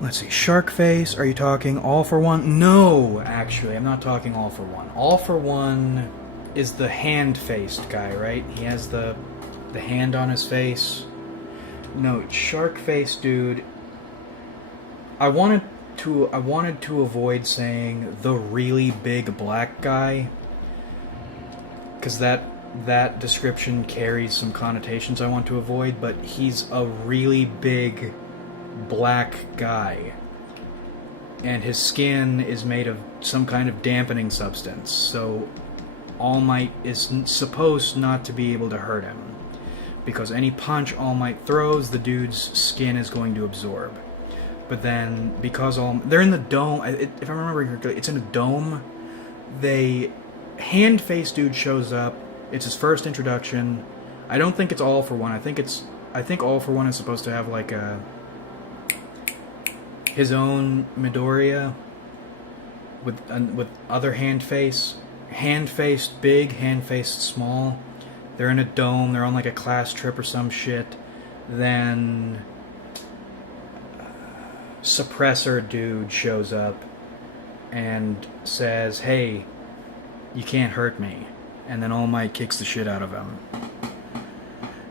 Let's see, Shark Face, are you talking All for One? No, actually, I'm not talking All for One. All for One is the hand-faced guy, right? He has the hand on his face. No, Shark Face dude, I wanted to avoid saying the really big black guy, because that description carries some connotations I want to avoid, but he's a really big black guy, and his skin is made of some kind of dampening substance, so All Might is supposed not to be able to hurt him, because any punch All Might throws, the dude's skin is going to absorb. But then, because they're in the dome, if I remember correctly, it's in a dome. Hand-faced dude shows up. It's his first introduction. I don't think it's All for One. I think All for One is supposed to have like his own Midoriya with other hand-faced big, hand-faced small. They're in a dome. They're on like a class trip or some shit. Then Suppressor dude shows up and says, "Hey, you can't hurt me." And then All Might kicks the shit out of him.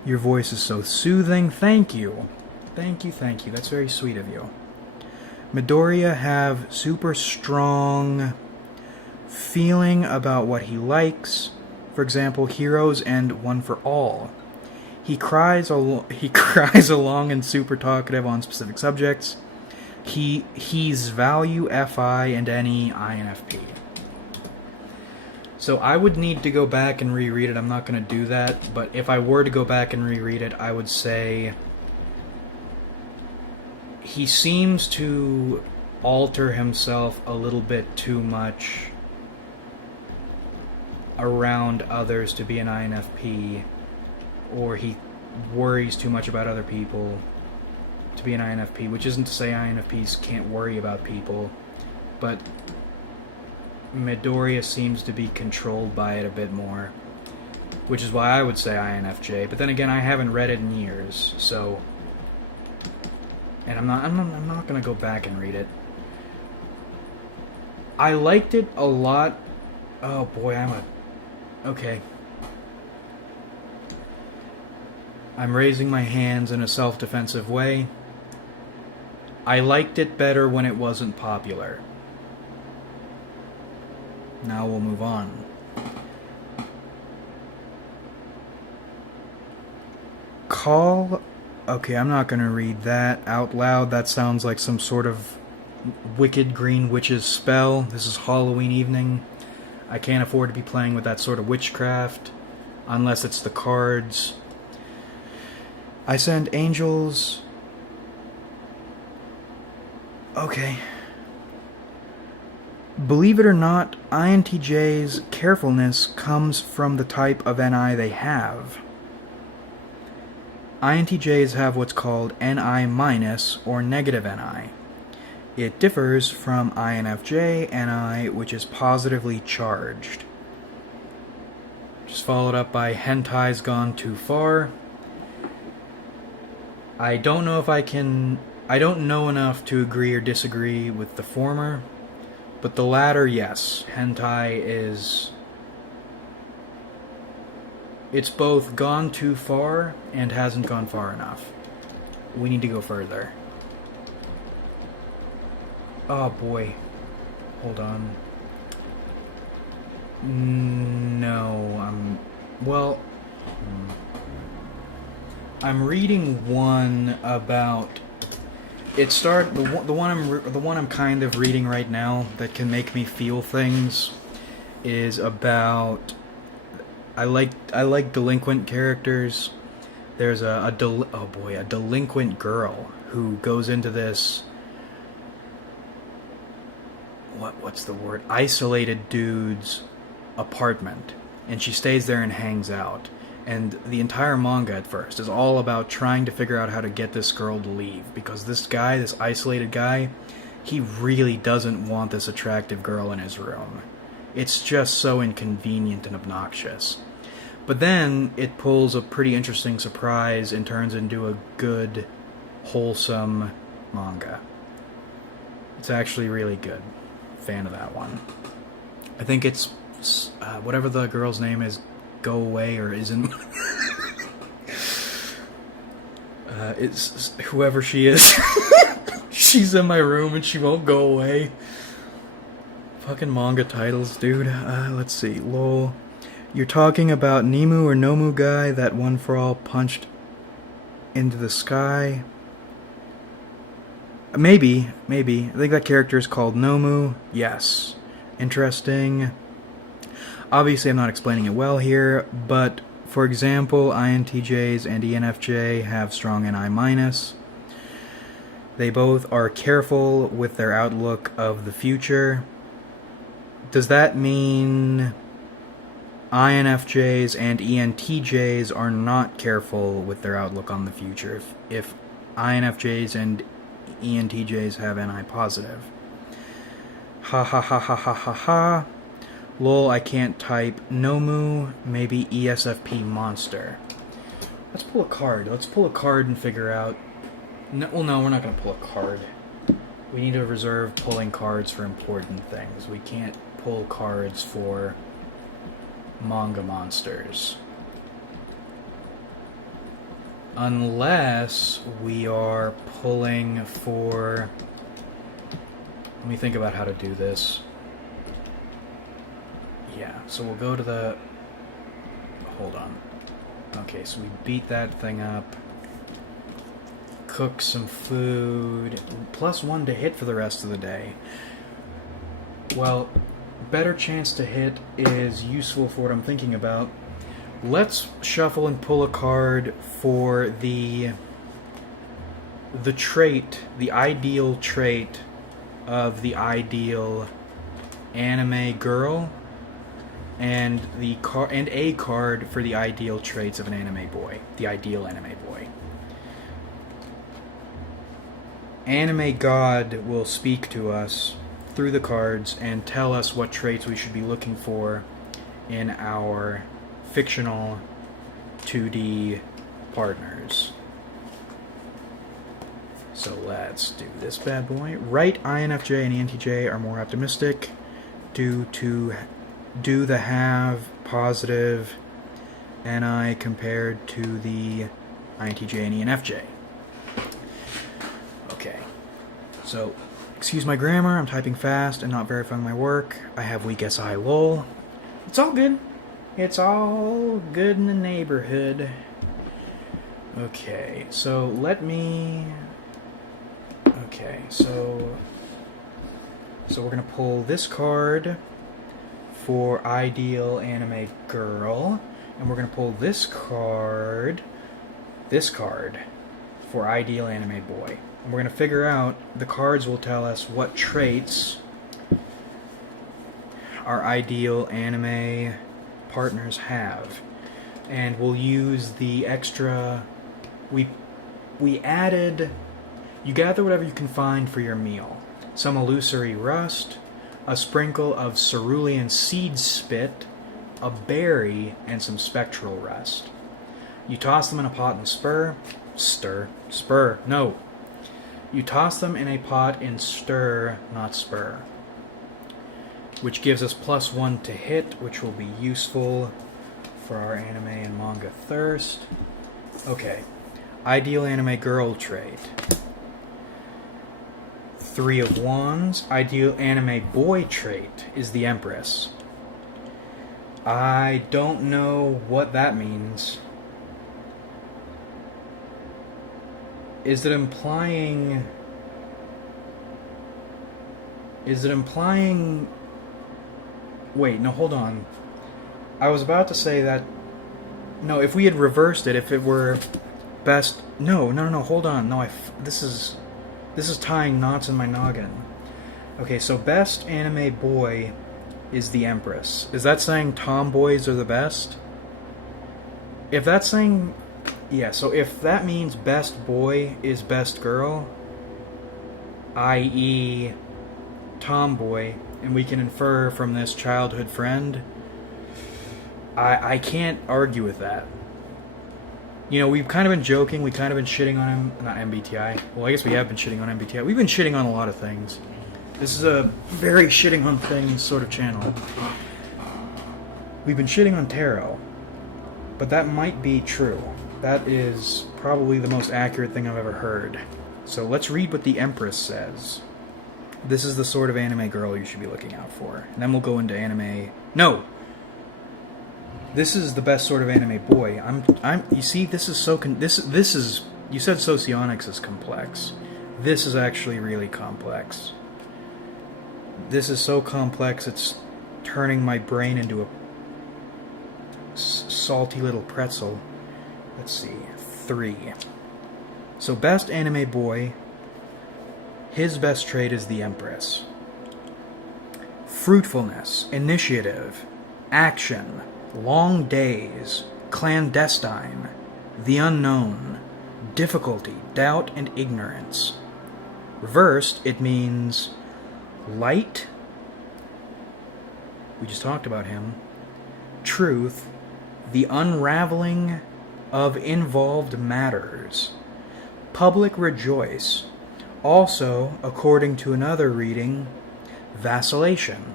Your voice is so soothing. Thank you. Thank you. That's very sweet of you. Midoriya have super strong feeling about what he likes. For example, heroes and One for All. He cries along and super talkative on specific subjects. He's value FI and any INFP. So I would need to go back and reread it. I'm not going to do that, but if I were to go back and reread it, I would say he seems to alter himself a little bit too much around others to be an INFP, or he worries too much about other people to be an INFP, which isn't to say INFPs can't worry about people, but Midoriya seems to be controlled by it a bit more, which is why I would say INFJ. But then again, I haven't read it in years, so, and I'm not gonna go back and read it. I liked it a lot. Oh boy, okay. I'm raising my hands in a self-defensive way. I liked it better when it wasn't popular. Now we'll move on. Okay, I'm not gonna read that out loud. That sounds like some sort of wicked green witch's spell. This is Halloween evening. I can't afford to be playing with that sort of witchcraft unless it's the cards. I send angels. Okay. Believe it or not, INTJ's carefulness comes from the type of NI they have. INTJs have what's called NI- or negative NI. It differs from INFJ NI, which is positively charged. Just followed up by Hentai's Gone Too Far. I don't know enough to agree or disagree with the former, but the latter, yes. Hentai is... It's both gone too far and hasn't gone far enough. We need to go further. Oh boy. Hold on. No, well... I'm reading one about... the one I'm kind of reading right now that can make me feel things is about... I like delinquent characters. There's a delinquent girl who goes into this... What's the word? Isolated dude's apartment. And she stays there and hangs out. And the entire manga at first is all about trying to figure out how to get this girl to leave. Because this guy, this isolated guy, he really doesn't want this attractive girl in his room. It's just so inconvenient and obnoxious. But then it pulls a pretty interesting surprise and turns into a good, wholesome manga. It's actually really good. Fan of that one. I think it's whatever the girl's name is, Go Away or Isn't. It's whoever she is. She's in my room and she won't go away. Fucking manga titles, dude. Let's see. Lol. You're talking about Nemu or Nomu guy, that one for all punched into the sky. Maybe. I think that character is called Nomu. Yes. Interesting. Obviously, I'm not explaining it well here, but for example, INTJs and ENFJ have strong NI-. They both are careful with their outlook of the future. Does that mean INFJs and ENTJs are not careful with their outlook on the future if INFJs and ENTJs have NI positive? Ha ha ha ha ha ha ha. Lol, I can't type. Nomu, maybe ESFP monster. Let's pull a card. Let's pull a card and figure out... No, well, no, we're not going to pull a card. We need to reserve pulling cards for important things. We can't pull cards for manga monsters. Unless we are pulling for... Let me think about how to do this. Yeah, so we'll go to the... Hold on. Okay, so we beat that thing up. Cook some food. +1 to hit for the rest of the day. Well, better chance to hit is useful for what I'm thinking about. Let's shuffle and pull a card for the trait, the ideal trait of the ideal anime girl, and a card for the ideal traits of an anime boy, the ideal anime boy. Anime God will speak to us through the cards and tell us what traits we should be looking for in our fictional 2D partners. So let's do this bad boy. Right INFJ and ENTJ are more optimistic. do the have positive NI compared to the INTJ and ENFJ. Okay, so excuse my grammar, I'm typing fast and not verifying my work. I have weak SI lol. It's all good. It's all good in the neighborhood. Okay, so let me... Okay, so we're gonna pull this card for ideal anime girl, and we're gonna pull this card for ideal anime boy. And we're gonna figure out, the cards will tell us what traits our ideal anime partners have. And we'll use the extra... We added... You gather whatever you can find for your meal. Some illusory rust, a sprinkle of cerulean seed spit, a berry, and some spectral rust. You toss them in a pot and You toss them in a pot and stir, not spur. Which gives us +1 to hit, which will be useful for our anime and manga thirst. Okay. Ideal anime girl trait. 3 of Wands. Ideal anime boy trait is the Empress. I don't know what that means. Is it implying... Wait, no, hold on. I was about to say that... No, if we had reversed it, if it were best... No, hold on. No, this is tying knots in my noggin. Okay, so best anime boy is the Empress. Is that saying tomboys are the best? If that's saying... Yeah, so if that means best boy is best girl, i.e. tomboy, and we can infer from this childhood friend, I can't argue with that. You know, we've kind of been joking, we've kind of been shitting on him, not MBTI. Well, I guess we have been shitting on MBTI. We've been shitting on a lot of things. This is a very shitting on things sort of channel. We've been shitting on tarot, but that might be true. That is probably the most accurate thing I've ever heard. So let's read what the Empress says. This is the sort of anime girl you should be looking out for. And then we'll go into anime... No! This is the best sort of anime boy. You see, this is so... This is... You said socionics is complex. This is actually really complex. This is so complex, it's turning my brain into a salty little pretzel. Let's see. 3. So best anime boy, his best trait is the Empress. Fruitfulness, initiative, action, long days, clandestine, the unknown, difficulty, doubt, and ignorance. Reversed, it means light, we just talked about him, truth, the unraveling of involved matters, public rejoice, also, according to another reading, vacillation.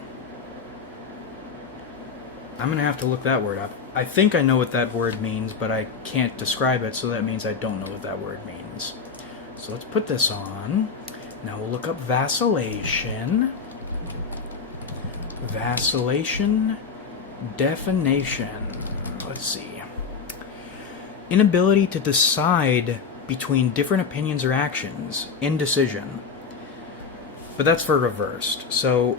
I'm going to have to look that word up. I think I know what that word means, but I can't describe it, so that means I don't know what that word means. So let's put this on. Now we'll look up vacillation. Vacillation definition. Let's see. Inability to decide between different opinions or actions. Indecision. But that's for reversed. So,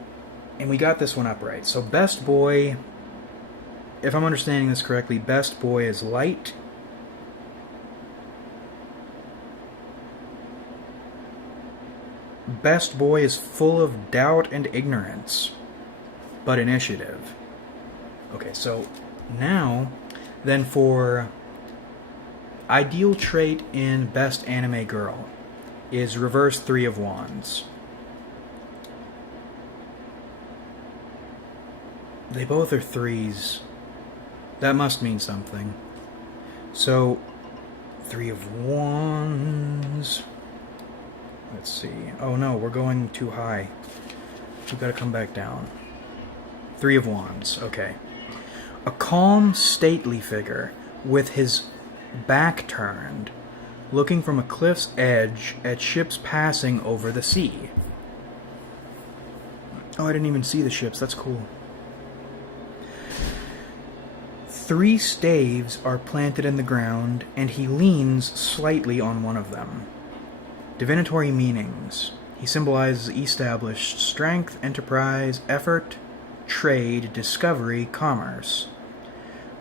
and we got this one up right. So best boy, if I'm understanding this correctly, best boy is light. Best boy is full of doubt and ignorance, but initiative. Okay, so now, then for ideal trait in best anime girl is reverse 3 of Wands. They both are 3s. That must mean something. So, 3 of Wands. Let's see. Oh no, we're going too high. We've got to come back down. Three of Wands, okay. A calm, stately figure with his back turned, looking from a cliff's edge at ships passing over the sea. Oh, I didn't even see the ships. That's cool. 3 staves are planted in the ground, and he leans slightly on one of them. Divinatory meanings. He symbolizes established strength, enterprise, effort, trade, discovery, commerce.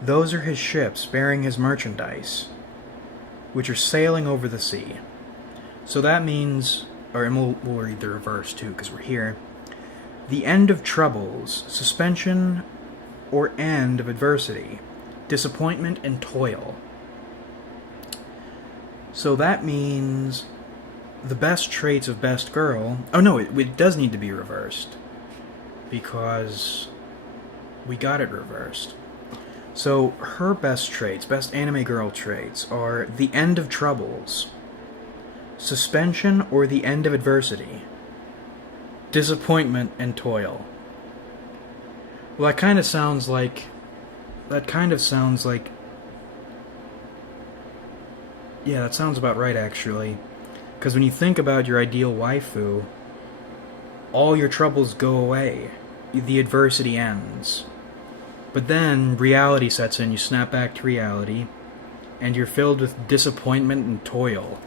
Those are his ships bearing his merchandise, which are sailing over the sea. So that means, and we'll read the reverse too, because we're here. The end of troubles, suspension or end of adversity, disappointment and toil. So that means the best traits of best girl... Oh no, it does need to be reversed, because we got it reversed. So her best traits, best anime girl traits, are the end of troubles, suspension or the end of adversity, disappointment and toil. Well, that kind of sounds like... Yeah, that sounds about right, actually. Because when you think about your ideal waifu, all your troubles go away. The adversity ends. But then reality sets in, you snap back to reality, and you're filled with disappointment and toil.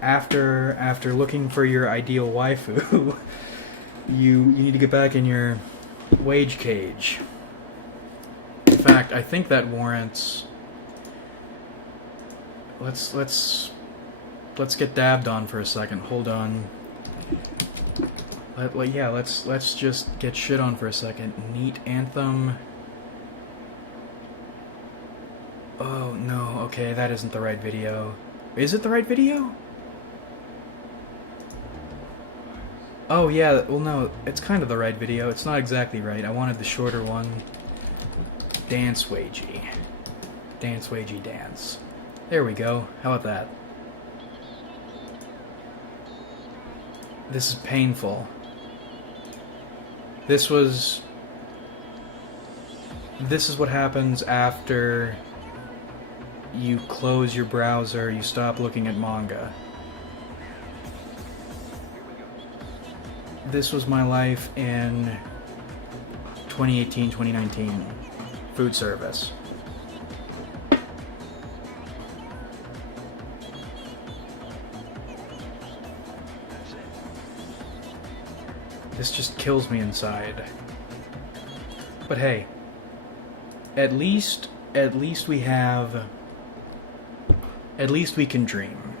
After looking for your ideal waifu, you need to get back in your wage cage. In fact, I think that warrants... Let's get dabbed on for a second. Hold on. Let's just get shit on for a second. Neat anthem. Oh no, okay, that isn't the right video. Is it the right video? Oh yeah, well no, it's kind of the right video. It's not exactly right. I wanted the shorter one. Dance wagey. Dance wagey dance. There we go. How about that? This is painful. This is what happens after you close your browser, you stop looking at manga. This was my life in 2018, 2019. Food service. This just kills me inside. But hey, at least we have... At least we can dream.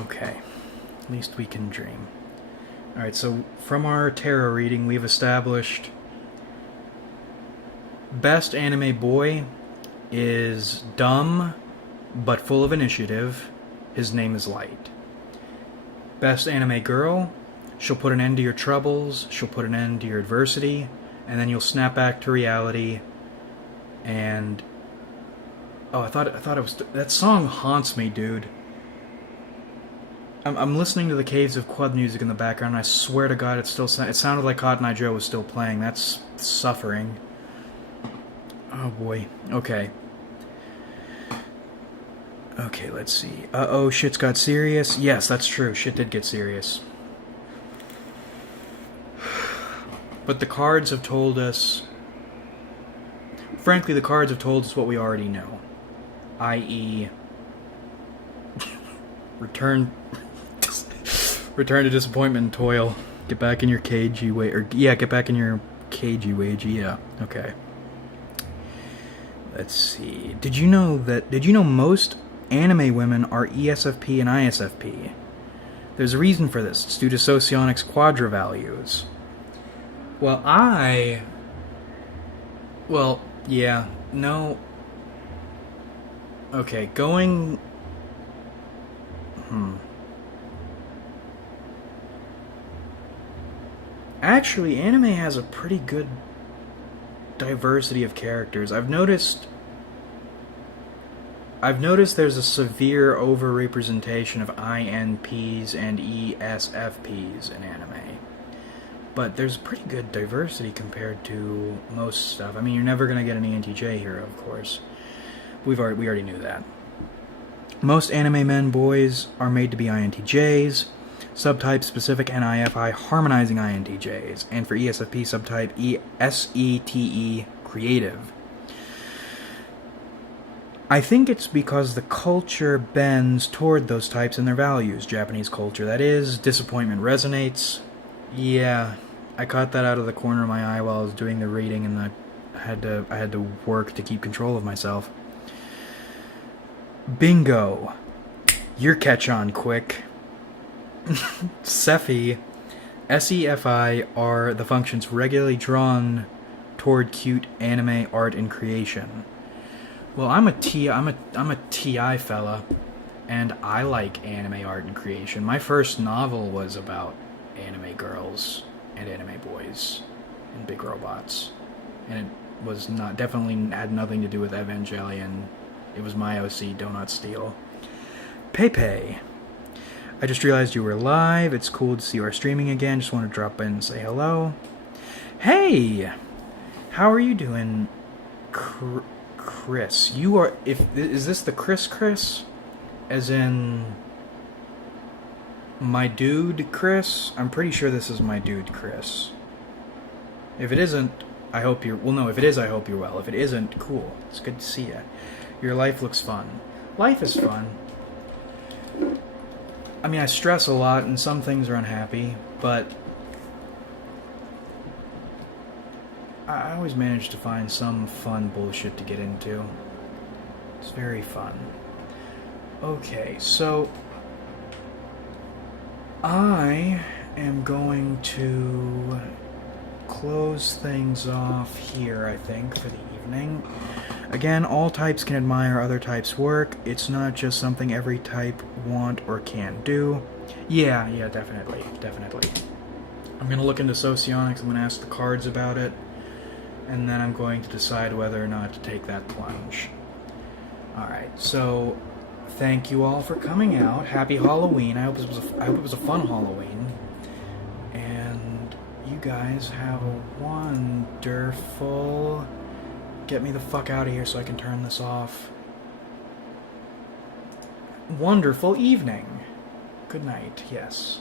Okay. At least we can dream. Alright, so from our tarot reading, we've established best anime boy is dumb, but full of initiative. His name is Light. Best anime girl, she'll put an end to your troubles, she'll put an end to your adversity, and then you'll snap back to reality, and... Oh, I thought it was... That song haunts me, dude. I'm listening to the Caves of Qud music in the background, and I swear to God it sounded like Cotton Eye Joe was still playing. That's suffering. Oh boy. Okay. Okay, let's see. Uh-oh, shit's got serious. Yes, that's true. Shit did get serious. But the cards have told us... Frankly, the cards have told us what we already know. I.e. Return to disappointment and toil. Get back in your cagey way... get back in your cagey wage. Yeah, okay. Let's see. Did you know most anime women are ESFP and ISFP? There's a reason for this. It's due to Socionics quadra values. Well, yeah, no... Okay, going... Actually, anime has a pretty good diversity of characters. I've noticed there's a severe overrepresentation of INPs and ESFPs in anime. but there's pretty good diversity compared to most stuff. I mean, you're never gonna get an ENTJ here, of course. We already knew that. Most anime men boys are made to be INTJs. Subtype specific NIFI harmonizing INTJs, and for ESFP subtype SETE creative. I think it's because the culture bends toward those types and their values. Japanese culture, that is. Disappointment resonates. Yeah, I caught that out of the corner of my eye while I was doing the reading, and I had to work to keep control of myself. Bingo. Your catch on quick. Sefi, SEFI are the functions regularly drawn toward cute anime art and creation. Well, I'm a TI fella, and I like anime art and creation. My first novel was about anime girls and anime boys and big robots, and it was definitely had nothing to do with Evangelion. It was my OC, Donut Steal. Pepe. I just realized you were live. It's cool to see you are streaming again. Just want to drop in and say hello. Hey! How are you doing, Chris? You are... Is this the Chris? As in... my dude, Chris? I'm pretty sure this is my dude, Chris. If it isn't, I hope you're... Well, no, if it is, I hope you're well. If it isn't, cool. It's good to see you. Your life looks fun. Life is fun. I mean, I stress a lot, and some things are unhappy, but I always manage to find some fun bullshit to get into. It's very fun. Okay, so I am going to close things off here, I think, for the evening. Again, all types can admire other types' work. It's not just something every type want or can do. Yeah, definitely. I'm going to look into socionics, I'm going to ask the cards about it, and then I'm going to decide whether or not to take that plunge. Alright, so thank you all for coming out. Happy Halloween. I hope it was a fun Halloween. And you guys have a wonderful... Get me the fuck out of here so I can turn this off. Wonderful evening. Good night, yes.